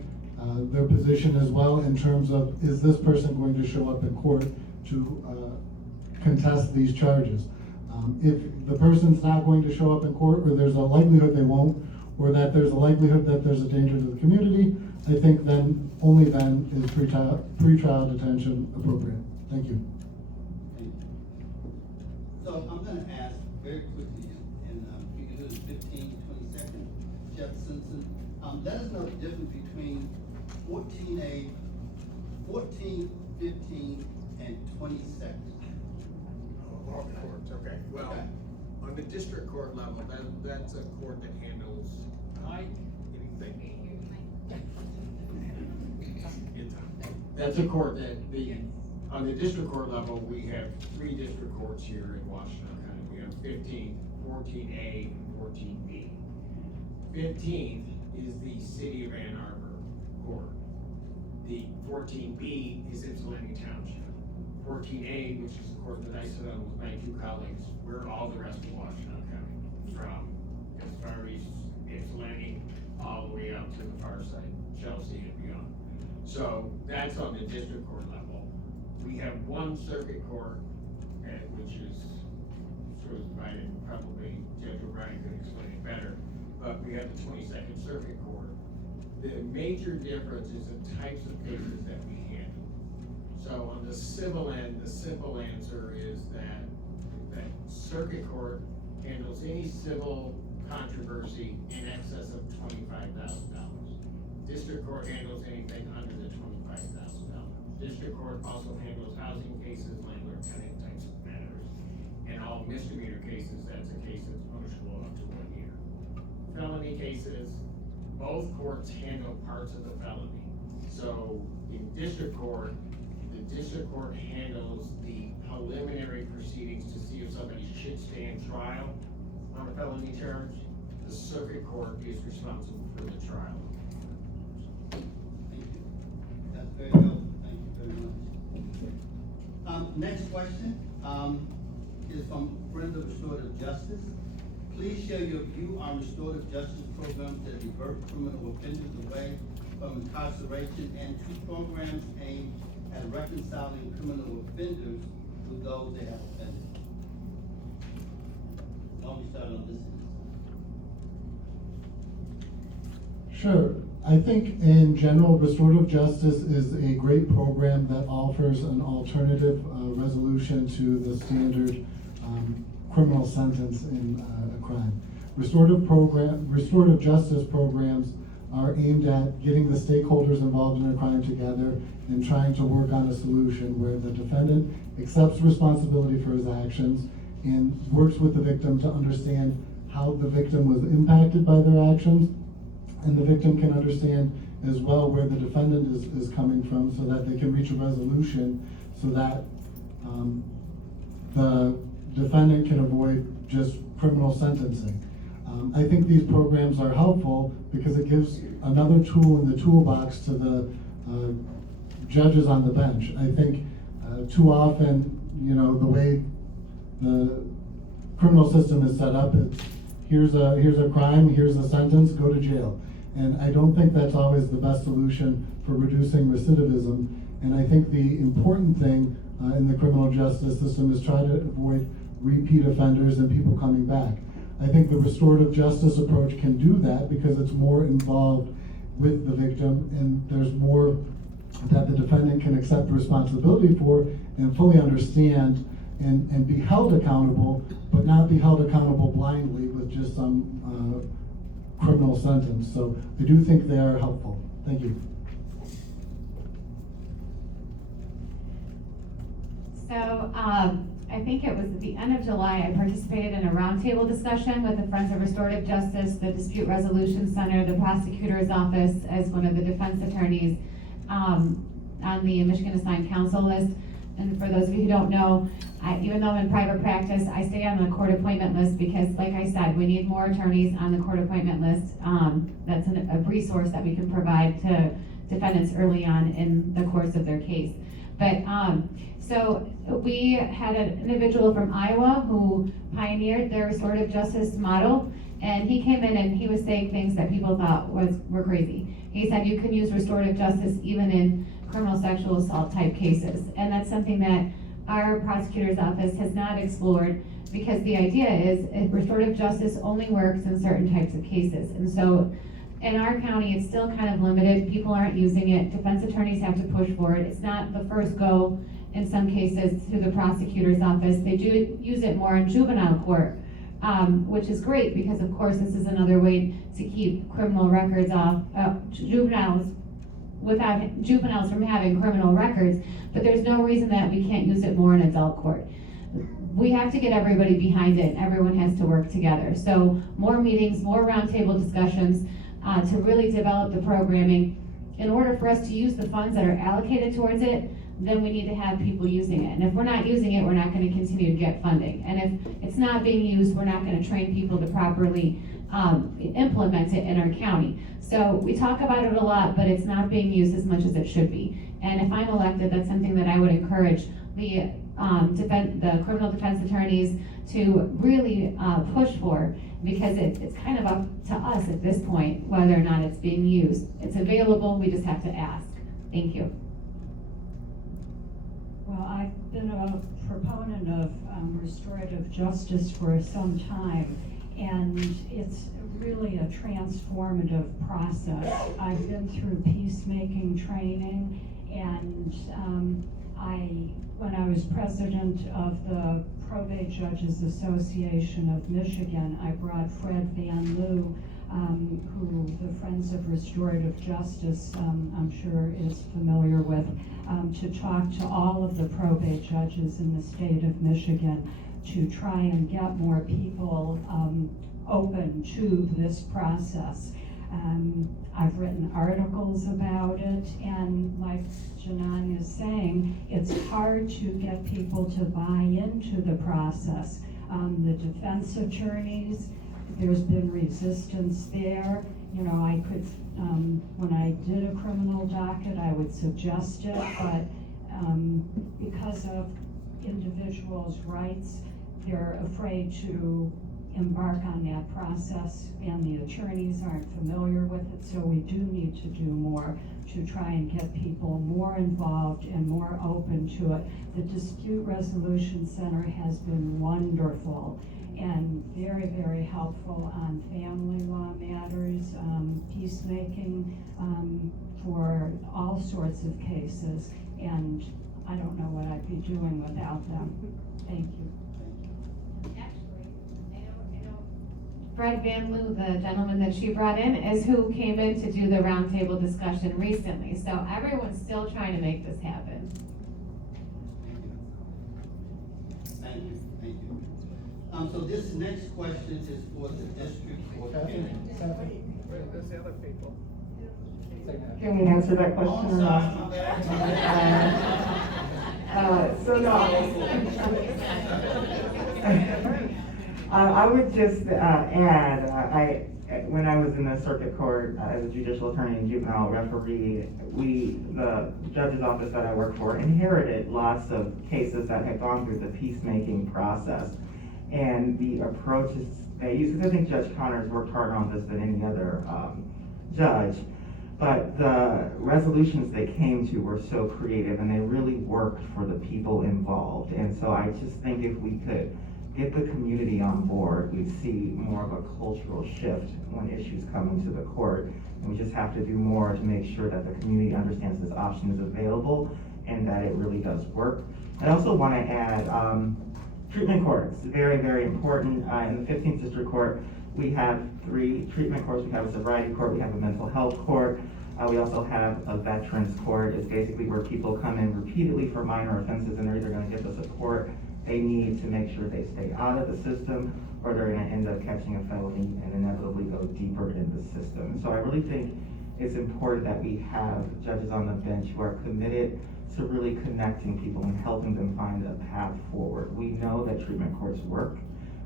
their position as well in terms of, is this person going to show up in court to contest these charges? If the person's not going to show up in court, or there's a likelihood they won't, or that there's a likelihood that there's a danger to the community, I think then, only then, is pretrial detention appropriate. Thank you. Thank you. So I'm gonna ask very quickly, and we can do it in 15, 20 seconds. Jeff Simpson, let us know the difference between 14A, 14, 15, and 20 seconds. Law courts, okay. Well, Okay. on the district court level, that's a court that handles anything. That's a court that on the district court level, we have 3 district courts here in Washtenaw County. We have 15, 14A, and 14B. 15th is the City of Ann Arbor Court. The 14B is Ypsilanti Township. 14A, which is the court that I sit on with my 2 colleagues, we're all the rest of Washtenaw County, from as far east Ypsilanti all the way out to the far side, Chelsea and beyond. So that's on the district court level. We have 1 circuit court, which is sort of divided, probably Judge O'Brien could explain it better, but we have the 22nd Circuit Court. The major difference is the types of cases that we handle. So on the civil end, the simple answer is that circuit court handles any civil controversy in excess of $25,000. District court handles anything under the $25,000. District court also handles housing cases, landlord-tenant types of matters, and all misdemeanor cases, that's a case that's punishable up to 1 year. Felony cases, both courts handle parts of the felony. So in district court, the district court handles the preliminary proceedings to see if somebody should stand trial on a felony charge. The circuit court is responsible for the trial. Thank you. That's very helpful. Thank you very much. Next question is from Friends of Restorative Justice. Please share your view on restorative justice programs that divert criminal offenders away from incarceration and 2 programs aimed at reconciling criminal offenders with those they have offended. Why don't we start on this end? Sure. I think in general, restorative justice is a great program that offers an alternative resolution to the standard criminal sentence in a crime. Restorative justice programs are aimed at getting the stakeholders involved in a crime together and trying to work on a solution where the defendant accepts responsibility for his actions and works with the victim to understand how the victim was impacted by their actions, and the victim can understand as well where the defendant is coming from so that they can reach a resolution so that the defendant can avoid just criminal sentencing. I think these programs are helpful because it gives another tool in the toolbox to the judges on the bench. I think too often, you know, the way the criminal system is set up, it's here's a crime, here's a sentence, go to jail. And I don't think that's always the best solution for reducing recidivism. And I think the important thing in the criminal justice system is try to avoid repeat offenders and people coming back. I think the restorative justice approach can do that because it's more involved with the victim and there's more that the defendant can accept responsibility for and fully understand and be held accountable, but not be held accountable blindly with just some criminal sentence. So I do think they are helpful. Thank you. So, I think it was at the end of July, I participated in a roundtable discussion with the Friends of Restorative Justice, the Dispute Resolution Center, the prosecutor's office as one of the defense attorneys on the Michigan Assigned Counsel list. And for those of you who don't know, even though I'm in private practice, I stay on the court appointment list because, like I said, we need more attorneys on the court appointment list. That's a resource that we can provide to defendants early on in the course of their case. But so we had an individual from Iowa who pioneered the restorative justice model, and he came in and he was saying things that people thought were crazy. He said you can use restorative justice even in criminal sexual assault type cases, and that's something that our prosecutor's office has not explored because the idea is restorative justice only works in certain types of cases. And so in our county, it's still kind of limited. People aren't using it. Defense attorneys have to push for it. It's not the first go in some cases to the prosecutor's office. They do use it more in juvenile court, which is great because of course this is another way to keep criminal records off juveniles from having criminal records, but there's no reason that we can't use it more in adult court. We have to get everybody behind it. Everyone has to work together. So more meetings, more roundtable discussions to really develop the programming. In order for us to use the funds that are allocated towards it, then we need to have people using it. And if we're not using it, we're not going to continue to get funding. And if it's not being used, we're not going to train people to properly implement it in our county. So we talk about it a lot, but it's not being used as much as it should be. And if I'm elected, that's something that I would encourage the criminal defense attorneys to really push for, because it's kind of up to us at this point whether or not it's being used. It's available, we just have to ask. Thank you. Well, I've been a proponent of restorative justice for some time, and it's really a transformative process. I've been through peacemaking training, and when I was president of the Probate Judges Association of Michigan, I brought Fred Van Loo, who the Friends of Restorative Justice, I'm sure is familiar with, to talk to all of the probate judges in the state of Michigan to try and get more people open to this process. I've written articles about it, and like Janan is saying, it's hard to get people to buy into the process. The defense attorneys, there's been resistance there. You know, I could, when I did a criminal docket, I would suggest it, but because of individuals' rights, they're afraid to embark on that process, and the attorneys aren't familiar with it, so we do need to do more to try and get people more involved and more open to it. The Dispute Resolution Center has been wonderful and very, very helpful on family law matters, peacemaking, for all sorts of cases, and I don't know what I'd be doing without them. Thank you. Fred Van Loo, the gentleman that she brought in, is who came in to do the roundtable discussion recently. So everyone's still trying to make this happen. Thank you, thank you. So this next question is for the district court. Wait, there's the other people. Can we answer that question or not? So no. I would just add, when I was in the circuit court as a judicial attorney and juvenile referee, the judge's office that I worked for inherited lots of cases that had gone through the peacemaking process. And the approaches they used, because I think Judge Connors worked harder on this than any other judge, but the resolutions they came to were so creative and they really worked for the people involved. And so I just think if we could get the community on board, we'd see more of a cultural shift when issues come into the court. And we just have to do more to make sure that the community understands this option is available and that it really does work. I also want to add treatment courts, very, very important. In the 15th District Court, we have 3 treatment courts. We have a sobriety court, we have a mental health court, we also have a veterans court. It's basically where people come in repeatedly for minor offenses and they're either going to get the support they need to make sure they stay out of the system, or they're going to end up catching a felony and inevitably go deeper in the system. So I really think it's important that we have judges on the bench who are committed to really connecting people and helping them find a path forward. We know that treatment courts work.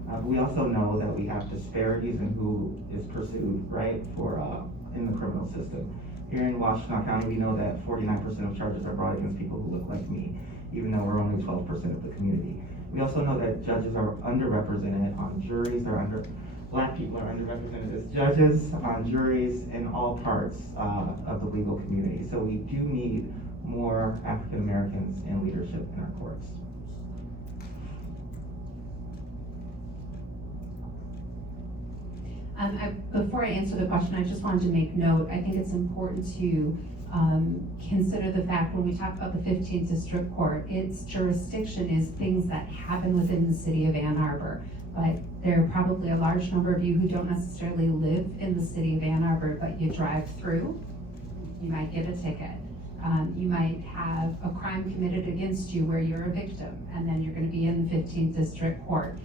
But we also know that we have disparities in who is pursued, right, in the criminal system. Here in Washtenaw County, we know that 49% of charges are brought against people who look like me, even though we're only 12% of the community. We also know that judges are underrepresented on juries, Black people are underrepresented as judges, on juries, in all parts of the legal community. So we do need more African Americans in leadership in our courts. Before I answer the question, I just wanted to make note, I think it's important to consider the fact when we talk about the 15th District Court, its jurisdiction is things that happen within the city of Ann Arbor. But there are probably a large number of you who don't necessarily live in the city of Ann Arbor, but you drive through, you might get a ticket. You might have a crime committed against you where you're a victim, and then you're going to be in the 15th District Court.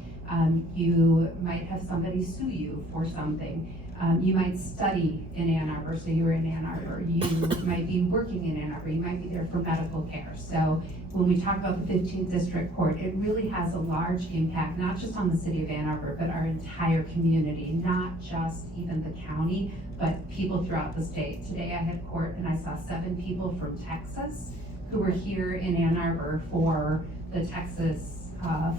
You might have somebody sue you for something. You might study in Ann Arbor, so you're in Ann Arbor. You might be working in Ann Arbor. You might be there for medical care. So when we talk about the 15th District Court, it really has a large impact, not just on the city of Ann Arbor, but our entire community, not just even the county, but people throughout the state. Today I had court and I saw 7 people from Texas who were here in Ann Arbor for the Texas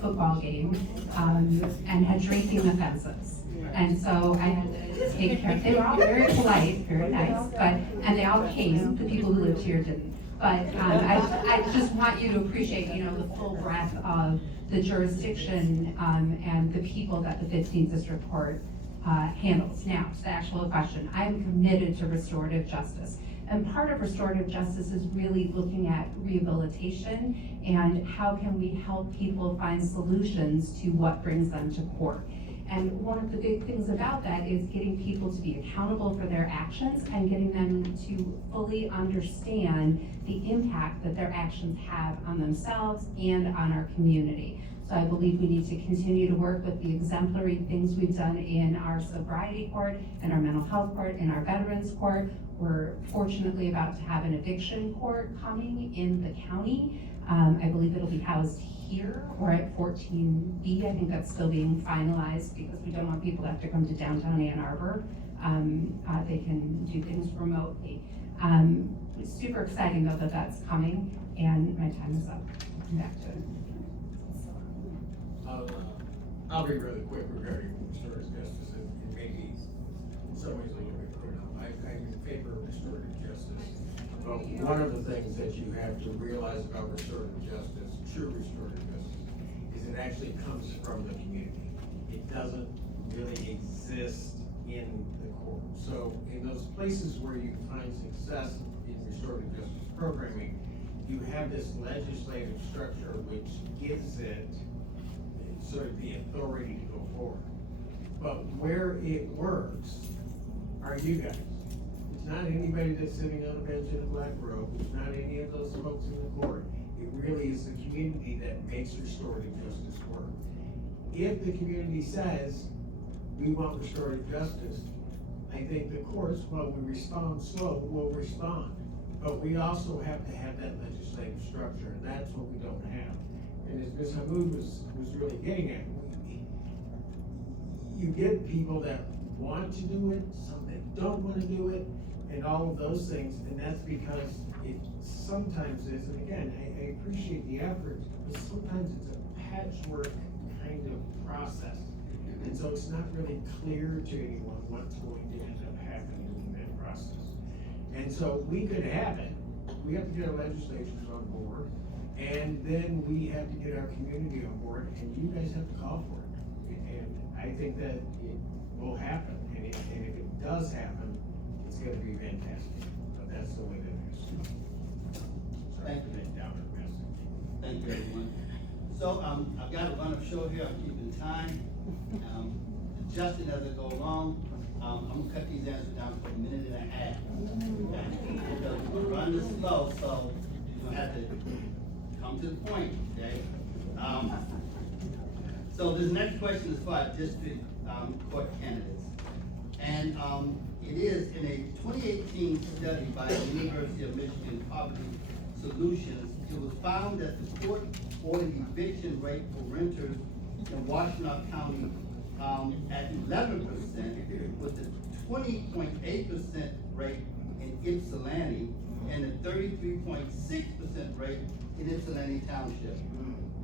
football game and had drinking offenses. And so I had to take care of, they were all very polite, very nice, and they all came, the people who lived here didn't. But I just want you to appreciate, the full breadth of the jurisdiction and the people that the 15th District Court handles. Now, to the actual question, I'm committed to restorative justice. And part of restorative justice is really looking at rehabilitation and how can we help people find solutions to what brings them to court. And one of the big things about that is getting people to be accountable for their actions and getting them to fully understand the impact that their actions have on themselves and on our community. So I believe we need to continue to work with the exemplary things we've done in our sobriety court, in our mental health court, in our veterans court. We're fortunately about to have an addiction court coming in the county. I believe it'll be housed here or at 14B. I think that's still being finalized because we don't want people to have to come to downtown Ann Arbor. They can do things remotely. It's super exciting though that that's coming, and my time is up. I'm back to it. I'll be really quick regarding restorative justice, and maybe in some ways a little bit clear. I'm in favor of restorative justice, but one of the things that you have to realize about restorative justice, true restorative justice, is it actually comes from the community. It doesn't really exist in the court. So in those places where you find success in restorative justice programming, you have this legislative structure which gives it sort of the authority to go forward. But where it works are you guys. It's not anybody that's sitting on a bench in a black robe. It's not any of those folks in the court. It really is the community that makes restorative justice work. If the community says, we want restorative justice, I think the courts, well, we respond slow, but we'll respond. But we also have to have that legislative structure, and that's what we don't have. And as Ms. Hammoud was really getting at, you get people that want to do it, some that don't want to do it, and all of those things, and that's because it sometimes is, and again, I appreciate the effort, but sometimes it's a patchwork kind of process. And so it's not really clear to anyone what's going to end up happening in that process. And so we could have it, we have to get our legislatures on board, and then we have to get our community on board, and you guys have to call for it. And I think that it will happen, and if it does happen, it's gonna be fantastic. But that's the way that it is. Thank you. Down our message. Thank you, everyone. So, I've got a run-up show here, I'm keeping time. Adjusting as I go along, I'm gonna cut these answers down to a minute and a half. Okay? Because we're running this slow, so you're gonna have to come to the point, okay? So this next question is for our district, court candidates. And, it is in a 2018 study by the University of Michigan Poverty Solutions, it was found that the court-ordered eviction rate for renters in Washtenaw County at 11%, with a 20.8% rate in Ypsilanti and a 33.6% rate in Ypsilanti Township.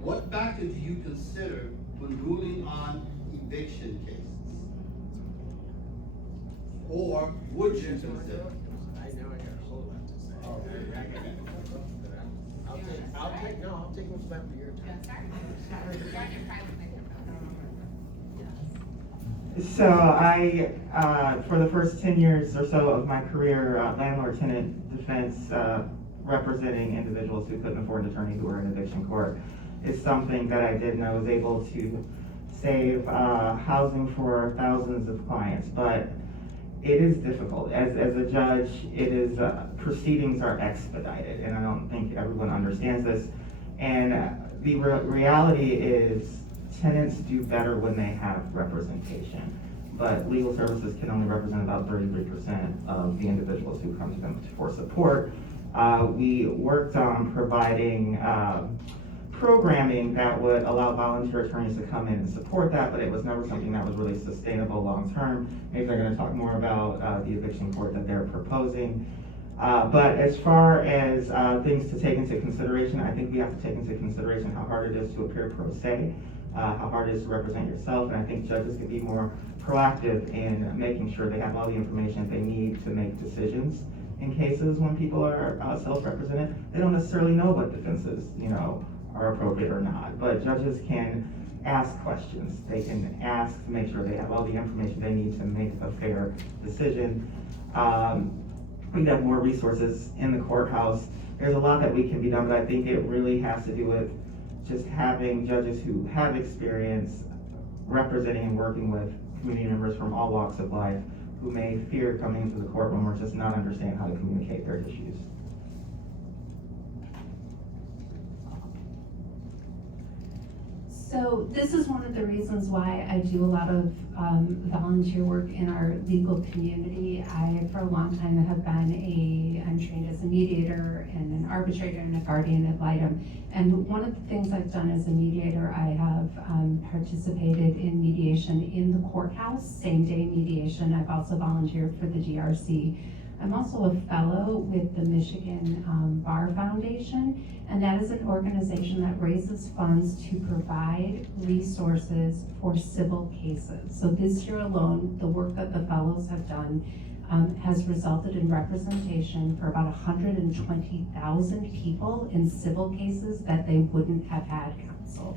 What factors do you consider when ruling on eviction cases? Or would you consider? I know I got a whole lot to say. I'll take what's left of your time. So I, for the first 10 years or so of my career, landlord-tenant defense, representing individuals who couldn't afford an attorney who were in eviction court is something that I did, and I was able to save housing for thousands of clients. But it is difficult. As a judge, it is, proceedings are expedited, and I don't think everyone understands this. And the reality is tenants do better when they have representation, but legal services can only represent about 33% of the individuals who come to them for support. We worked on providing programming that would allow volunteer attorneys to come in and support that, but it was never something that was really sustainable long-term. Maybe they're gonna talk more about the eviction court that they're proposing. But as far as things to take into consideration, I think we have to take into consideration how hard it is to appear pro se, how hard it is to represent yourself, and I think judges can be more proactive in making sure they have all the information they need to make decisions in cases when people are self-represented. They don't necessarily know what defenses, are appropriate or not, but judges can ask questions. They can ask to make sure they have all the information they need to make a fair decision. We have more resources in the courthouse. There's a lot that we can be done, but I think it really has to do with just having judges who have experience representing and working with community members from all walks of life who may fear coming into the courtroom or just not understand how to communicate their issues. So this is one of the reasons why I do a lot of volunteer work in our legal community. I, for a long time, have been I'm trained as a mediator and an arbitrator and a guardian ad litem. And one of the things I've done as a mediator, I have participated in mediation in the courthouse, same-day mediation. I've also volunteered for the GRC. I'm also a fellow with the Michigan Bar Foundation, and that is an organization that raises funds to provide resources for civil cases. So this year alone, the work that the fellows have done has resulted in representation for about 120,000 people in civil cases that they wouldn't have had counsel.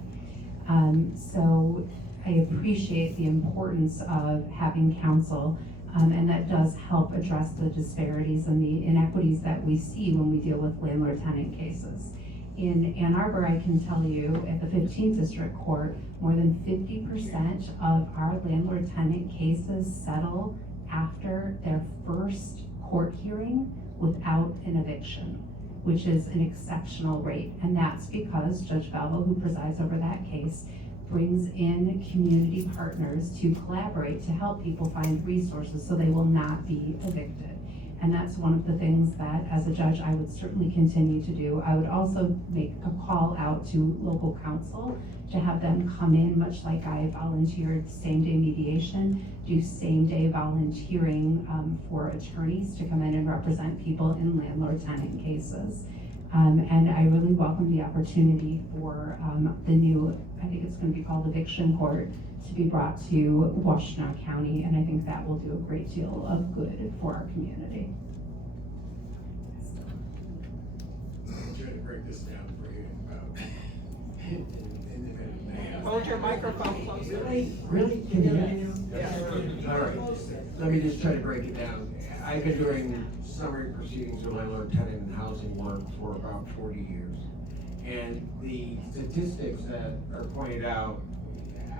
So I appreciate the importance of having counsel. And that does help address the disparities and the inequities that we see when we deal with landlord-tenant cases. In Ann Arbor, I can tell you, at the 15th District Court, more than 50% of our landlord-tenant cases settle after their first court hearing without an eviction, which is an exceptional rate. And that's because Judge Bethel, who presides over that case, brings in community partners to collaborate to help people find resources so they will not be evicted. And that's one of the things that, as a judge, I would certainly continue to do. I would also make a call out to local counsel to have them come in, much like I volunteered same-day mediation, do same-day volunteering for attorneys to come in and represent people in landlord-tenant cases. And I really welcome the opportunity for the new, I think it's going to be called eviction court, to be brought to Washtenaw County, and I think that will do a great deal of good for our community. I'm trying to break this down for you about independent man. Hold your microphone closer. Really? Can you hear me now? All right, let me just try to break it down. I've been doing summary proceedings with landlord, tenant, and housing work for about 40 years. And the statistics that are pointed out,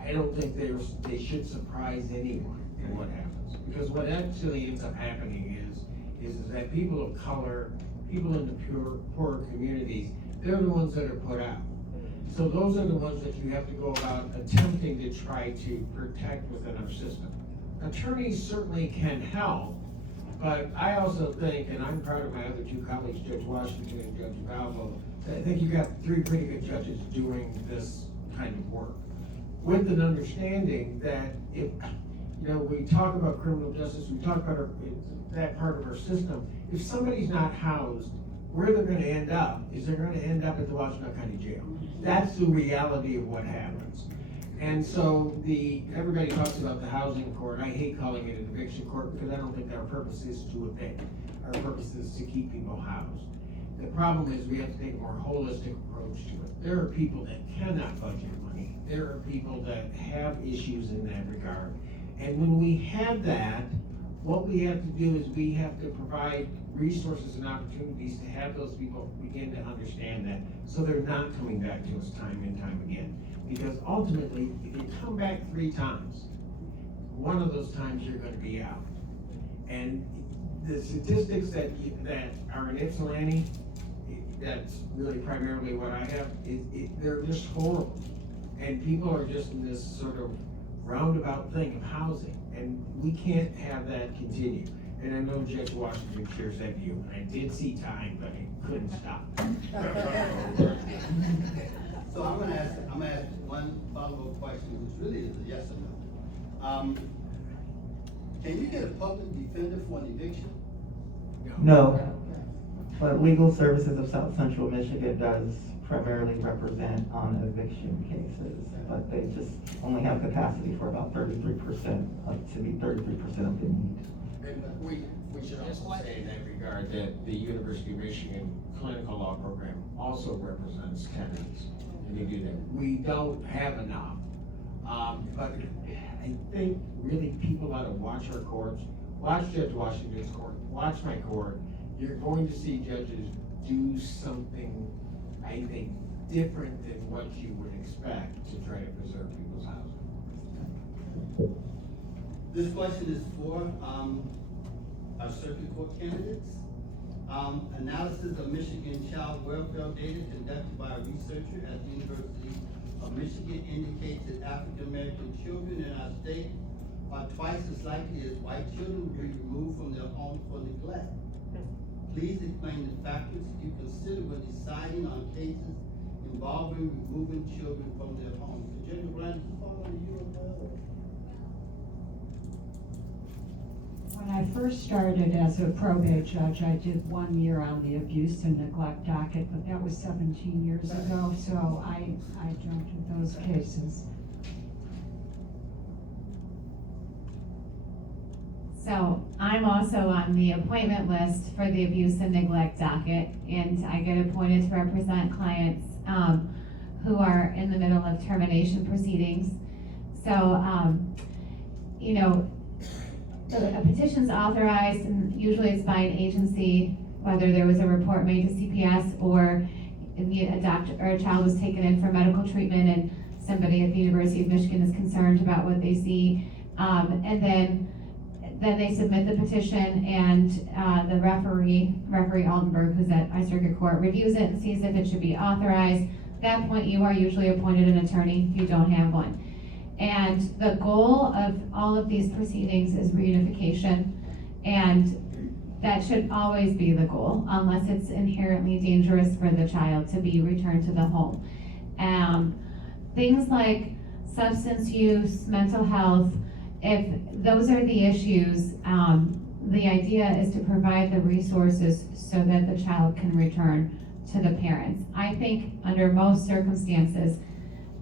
I don't think they should surprise anyone in what happens. Because what actually ends up happening is that people of color, people in the poorer communities, they're the ones that are put out. So those are the ones that you have to go about attempting to try to protect within our system. Attorneys certainly can help, but I also think, and I'm proud of my other two colleagues, Judge Washington and Judge Bethel, I think you got 3 pretty good judges doing this kind of work, with an understanding that if, we talk about criminal justice, we talk about that part of our system, if somebody's not housed, where they're gonna end up is they're gonna end up at the Washtenaw County Jail. That's the reality of what happens. And so everybody talks about the housing court. I hate calling it an eviction court because I don't think our purpose is to evict. Our purpose is to keep people housed. The problem is we have to take a more holistic approach to it. There are people that cannot budget money. There are people that have issues in that regard. And when we have that, what we have to do is we have to provide resources and opportunities to have those people begin to understand that, so they're not coming back to us time and time again. Because ultimately, if you come back 3 times, one of those times you're gonna be out. And the statistics that are in Ypsilanti, that's really primarily what I have, they're just horrible. And people are just in this sort of roundabout thing of housing, and we can't have that continue. And I know Judge Washington shares that view, and I did see time, but I couldn't stop. So I'm gonna ask one follow-up question, which really is a yes or no. Can you get a public defender for an eviction? No, but Legal Services of South Central Michigan does primarily represent on eviction cases, but they just only have capacity for about 33% to meet 33% of the need. And we should also say in that regard that the University of Michigan Clinical Law Program also represents tenants, and they do that. We don't have enough, but I think really people ought to watch our courts, watch Judge Washington's court, watch my court. You're going to see judges do something, I think, different than what you would expect to try to preserve people's housing. This question is for our circuit court candidates. Analysis of Michigan child welfare data conducted by a researcher at the University of Michigan indicates that African American children in our state are twice as likely as white children to be removed from their homes for neglect. Please explain the factors you consider when deciding on cases involving removing children from their homes. Judge O'Brien, does this fall under you or no? When I first started as a probate judge, I did 1 year on the abuse and neglect docket, but that was 17 years ago, so I jumped at those cases. So I'm also on the appointment list for the abuse and neglect docket, and I get appointed to represent clients who are in the middle of termination proceedings. So, a petition's authorized, and usually it's by an agency, whether there was a report made to CPS or a doctor or a child was taken in for medical treatment and somebody at the University of Michigan is concerned about what they see. And then they submit the petition, and the referee Altenberg, who's at my circuit court, reviews it and sees if it should be authorized. that point, you are usually appointed an attorney if you don't have one. And the goal of all of these proceedings is reunification, and that should always be the goal, unless it's inherently dangerous for the child to be returned to the home. Things like substance use, mental health, if those are the issues, the idea is to provide the resources so that the child can return to the parents. I think under most circumstances,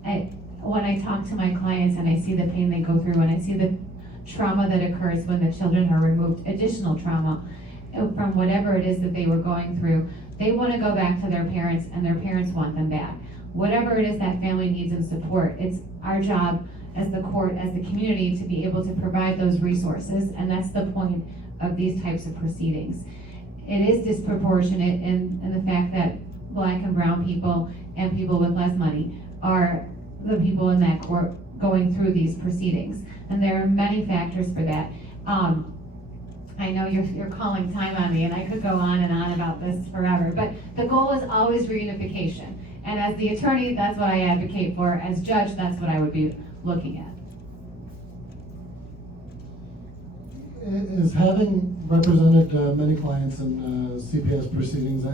when I talk to my clients and I see the pain they go through, and I see the trauma that occurs when the children are removed, additional trauma from whatever it is that they were going through, they want to go back to their parents and their parents want them back. Whatever it is that family needs and support, it's our job as the court, as the community, to be able to provide those resources, and that's the point of these types of proceedings. It is disproportionate in the fact that Black and brown people and people with less money are the people in that court going through these proceedings, and there are many factors for that. I know you're calling time on me, and I could go on and on about this forever, but the goal is always reunification. And as the attorney, that's what I advocate for. As judge, that's what I would be looking at. Is having represented many clients in CPS proceedings,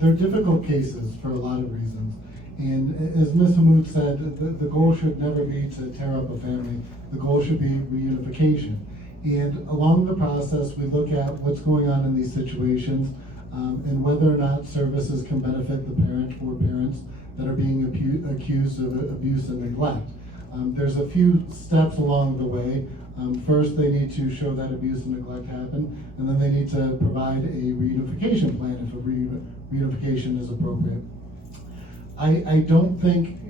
they're difficult cases for a lot of reasons. And as Ms. Hamoud said, the goal should never be to tear up a family. The goal should be reunification. And along the process, we look at what's going on in these situations, and whether or not services can benefit the parent or parents that are being accused of abuse and neglect. There's a few steps along the way. First, they need to show that abuse and neglect happened, and then they need to provide a reunification plan if a reunification is appropriate. I don't think,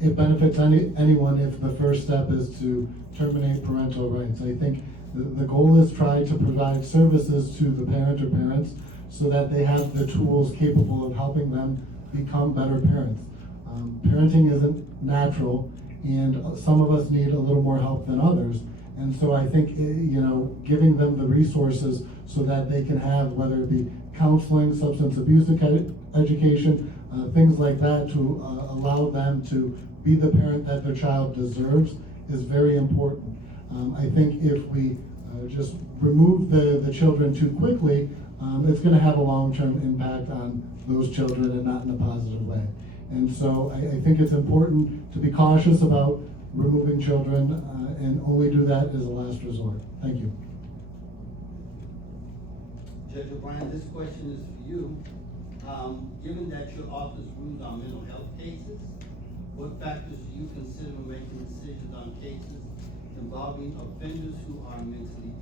it benefits anyone if the first step is to terminate parental rights. I think the goal is try to provide services to the parent or parents so that they have the tools capable of helping them become better parents. Parenting isn't natural, and some of us need a little more help than others. And so I think, giving them the resources so that they can have, whether it be counseling, substance abuse education, things like that, to allow them to be the parent that their child deserves is very important. I think if we just remove the children too quickly, it's going to have a long-term impact on those children and not in a positive way. And so I think it's important to be cautious about removing children and only do that as a last resort. Thank you. Judge O'Brien, this question is for you. Given that your office rules on mental health cases, what factors do you consider when making decisions on cases involving offenders who are mentally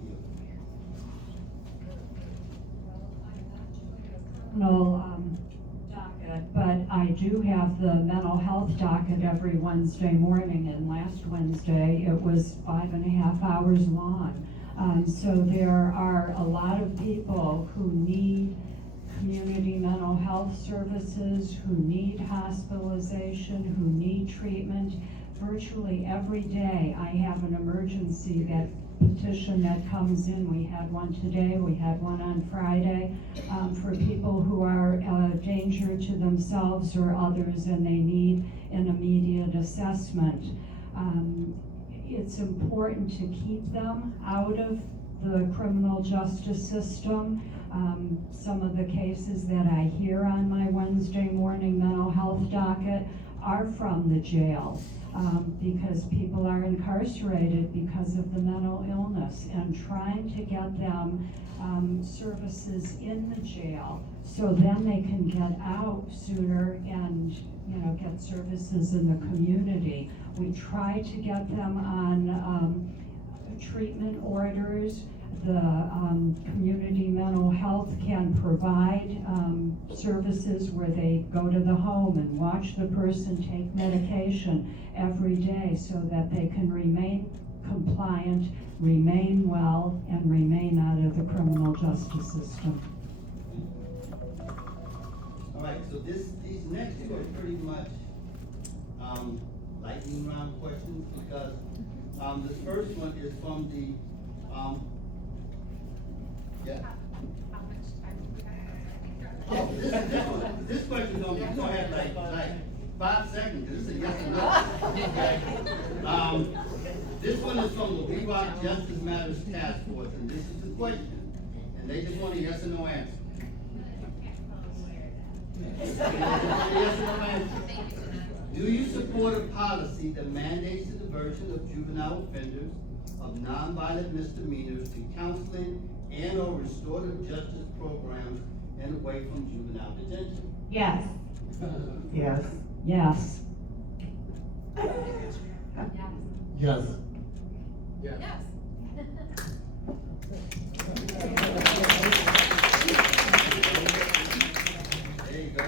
ill? Docket, but I do have the mental health docket every Wednesday morning, and last Wednesday it was 5.5 hours long. So there are a lot of people who need community mental health services, who need hospitalization, who need treatment. Virtually every day I have an emergency petition that comes in. We had one today, we had one on Friday, for people who are a danger to themselves or others and they need an immediate assessment. It's important to keep them out of the criminal justice system. Some of the cases that I hear on my Wednesday morning mental health docket are from the jail, because people are incarcerated because of the mental illness, and trying to get them services in the jail so then they can get out sooner and get services in the community. We try to get them on treatment orders. The community mental health can provide services where they go to the home and watch the person take medication every day so that they can remain compliant, remain well, and remain out of the criminal justice system. All right, so these next two are pretty much lightning round questions, because this first one is from the yeah. How much time do we have? Oh, this one. this question gonna have like 5 seconds, this is a yes or no. This one is from the WeROC Justice Matters Task Force, and this is the question, and they just want a yes or no answer. Yes or no answer. Do you support a policy that mandates the diversion of juvenile offenders of nonviolent misdemeanors to counseling and or restorative justice programs and away from juvenile detention? Yes. Yes. Yes. Yes. Yeah. There you go.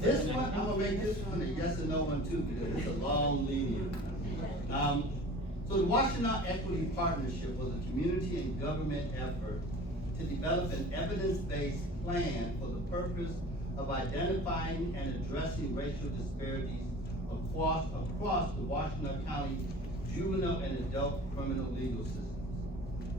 This one, I'm gonna make this one a yes or no one too, because it's a long linear. So the Washtenaw Equity Partnership was a community and government effort to develop an evidence-based plan for the purpose of identifying and addressing racial disparities across the Washtenaw County juvenile and adult criminal legal systems.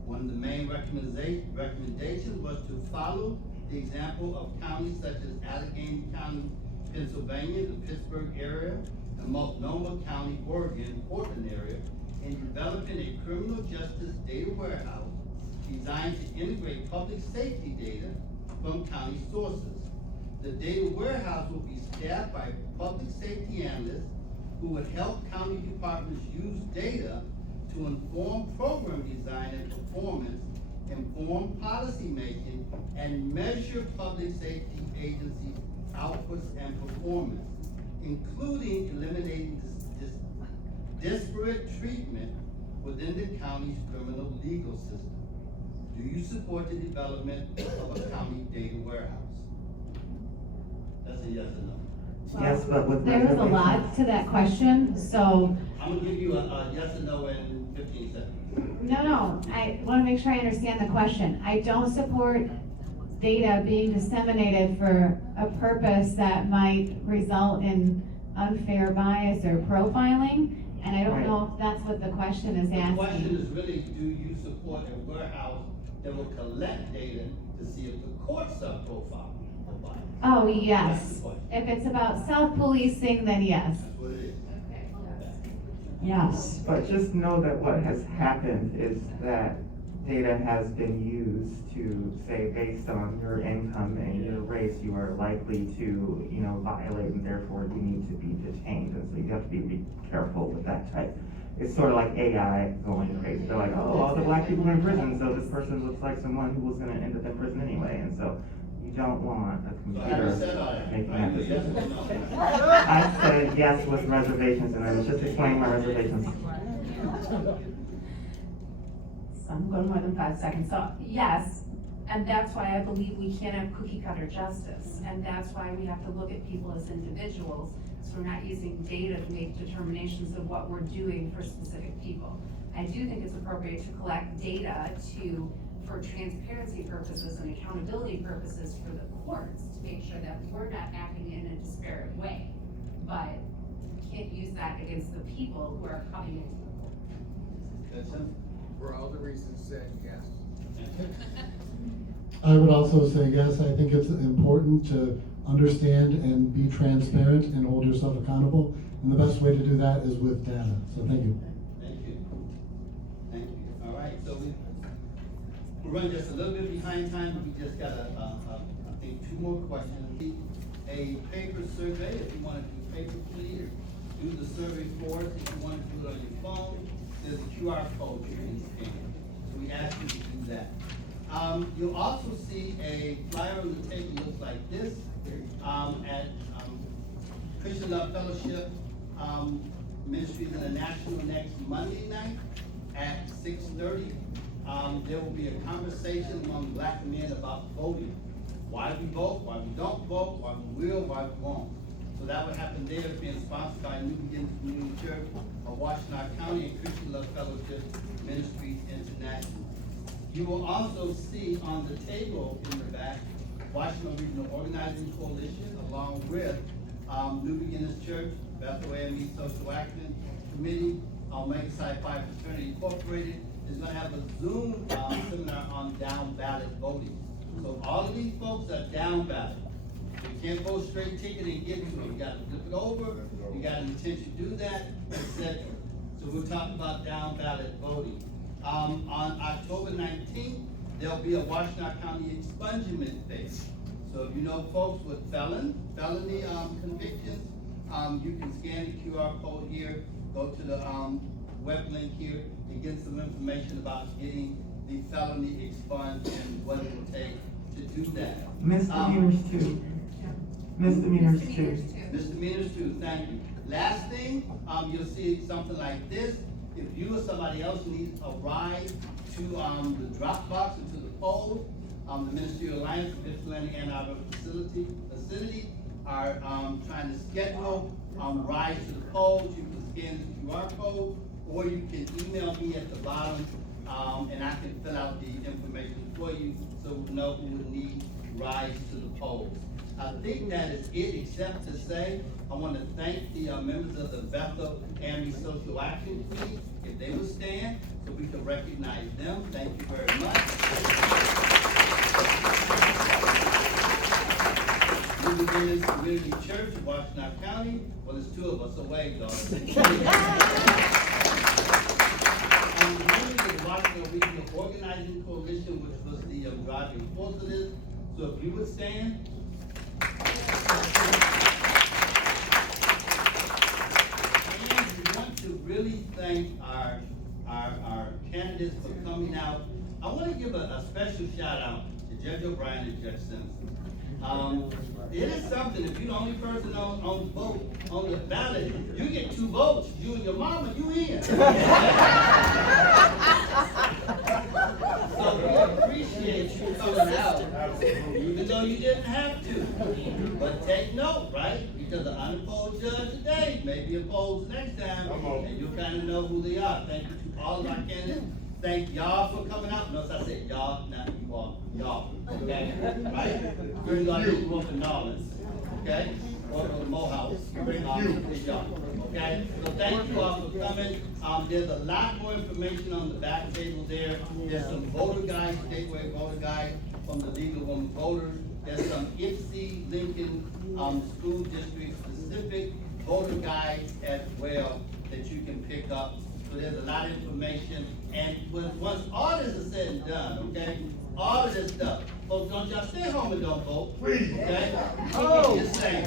One of the main recommendations was to follow the example of counties such as Allegheny County, Pennsylvania, the Pittsburgh area, and Multnomah County, Oregon, Portland area, in developing a criminal justice data warehouse designed to integrate public safety data from county sources. The data warehouse will be staffed by public safety analysts who would help county departments use data to inform program design and performance, inform policy making, and measure public safety agencies' outputs and performance, including eliminating disparate treatment within the county's criminal legal system. Do you support the development of a county data warehouse? That's a yes or no. Yes, but with There was a lot to that question, so, I'm gonna give you a yes or no in 15 seconds. no, I wanna make sure I understand the question. I don't support data being disseminated for a purpose that might result in unfair bias or profiling, and I don't know if that's what the question is The question asking. is really, do you support a warehouse that will collect data to see if the courts are profiling or biased? Oh, That's yes. the question. If it's about self-policing, then yes. That's what it is. Yes. But just know that what has happened is that data has been used to say, based on your income and your race, you are likely to, violate, and therefore you need to be detained. And so you have to be careful with that type. It's sort of like AI going crazy. They're like, oh, all the black people are in prison, so this person looks like someone who was gonna end up in prison anyway. And so you don't want a So computer I said I making am. that Yes decision. or no? I said yes with reservations, and I was just explaining my reservations. So I'm going more than 5 seconds, so yes, and that's why I believe we can't have cookie cutter justice, and that's why we have to look at people as individuals, so we're not using data to make determinations of what we're doing for specific people. I do think it's appropriate to collect data for transparency purposes and accountability purposes for the courts, to make sure that we're not acting in a disparate way, but we can't use that against the people who are coming into the court. That's it. For all the reasons said, yes. I would also say yes, I think it's important to understand and be transparent and hold yourself accountable. And the best way to do that is with data. So thank you. Thank you. Thank you. All right, so we're running just a little bit behind time, but we just got I think 2 more questions. A paper survey, if you want to do paper, please, do the survey for us. If you want to do it on your phone, there's a QR code you can scan. So we ask you to do that. You'll also see a flyer on the table looks like this, at Christian Love Fellowship Ministries International next Monday night at 6:30. There will be a conversation among black men about voting. Why we vote, why we don't vote, why we will, why we won't. So that would happen there, it's being sponsored by New Beginnings Community Church of Washtenaw County and Christian Love Fellowship Ministries International. You will also see on the table in the back, Washtenaw Regional Organizing Coalition, along with New Beginnings Church, Bethel AME Social Action Committee, Omega Psi Phi Fraternity Incorporated is going to have a Zoom seminar on down ballot voting. So all of these folks are down ballot. You can't vote straight ticket and give you one. You gotta flip it over, you got an intent to do that, etc. So we're talking about down ballot voting. On October 19th, there'll be a Washtenaw County expungement phase. So if you know folks with felony convictions, you can scan the QR code here, go to the web link here, and get some information about getting the felony expunged and what it will take to do that. Misdemeanors too. Misdemeanors too. Misdemeanors too, thank you. Last thing, you'll see something like this. If you or somebody else needs a ride to the drop box or to the polls, the Ministerial Alliance of Ypsilanti and Arbor vicinity are trying to schedule rides to the polls. You can scan the QR code, or you can email me at the bottom, and I can fill out the information for you so we know who would need rides to the polls. I think that is it, except to say, I want to thank the members of the Bethel AME Social Action Committee. If they would stand, so we can recognize them. Thank you very much. New Beginnings Community Church of Washtenaw County. Well, there's two of us, so wave, dog. The Washtenaw Regional Organizing Coalition, which was the driving force of this. So if you would stand. And we want to really thank our candidates for coming out. I want to give a special shout out to Judge O'Brien and Judge Simpson. It is something, if you're the only person on the vote, on the ballot, you get 2 votes, you and your mama, you in. So we appreciate you coming out, even though you didn't have to. But take note, right? Because an unopposed judge today may be opposed next time, and you'll kind of know who they are. Thank you to all of our candidates. Thank y'all for coming out. Notice I said y'all, not you all. Y'all, okay? Right? We're gonna do room for Nolans, okay? Or the Mohouse. Y'all, okay? So thank you all for coming. There's a lot more information on the back table there. There's some voter guides, statewide voter guides from the League of Women Voters. There's some IPSI, Lincoln School District specific voter guides as well that you can pick up. So there's a lot of information. And once all this is said and done, okay, all of this stuff, folks, don't y'all stay home and don't vote, okay? Just saying.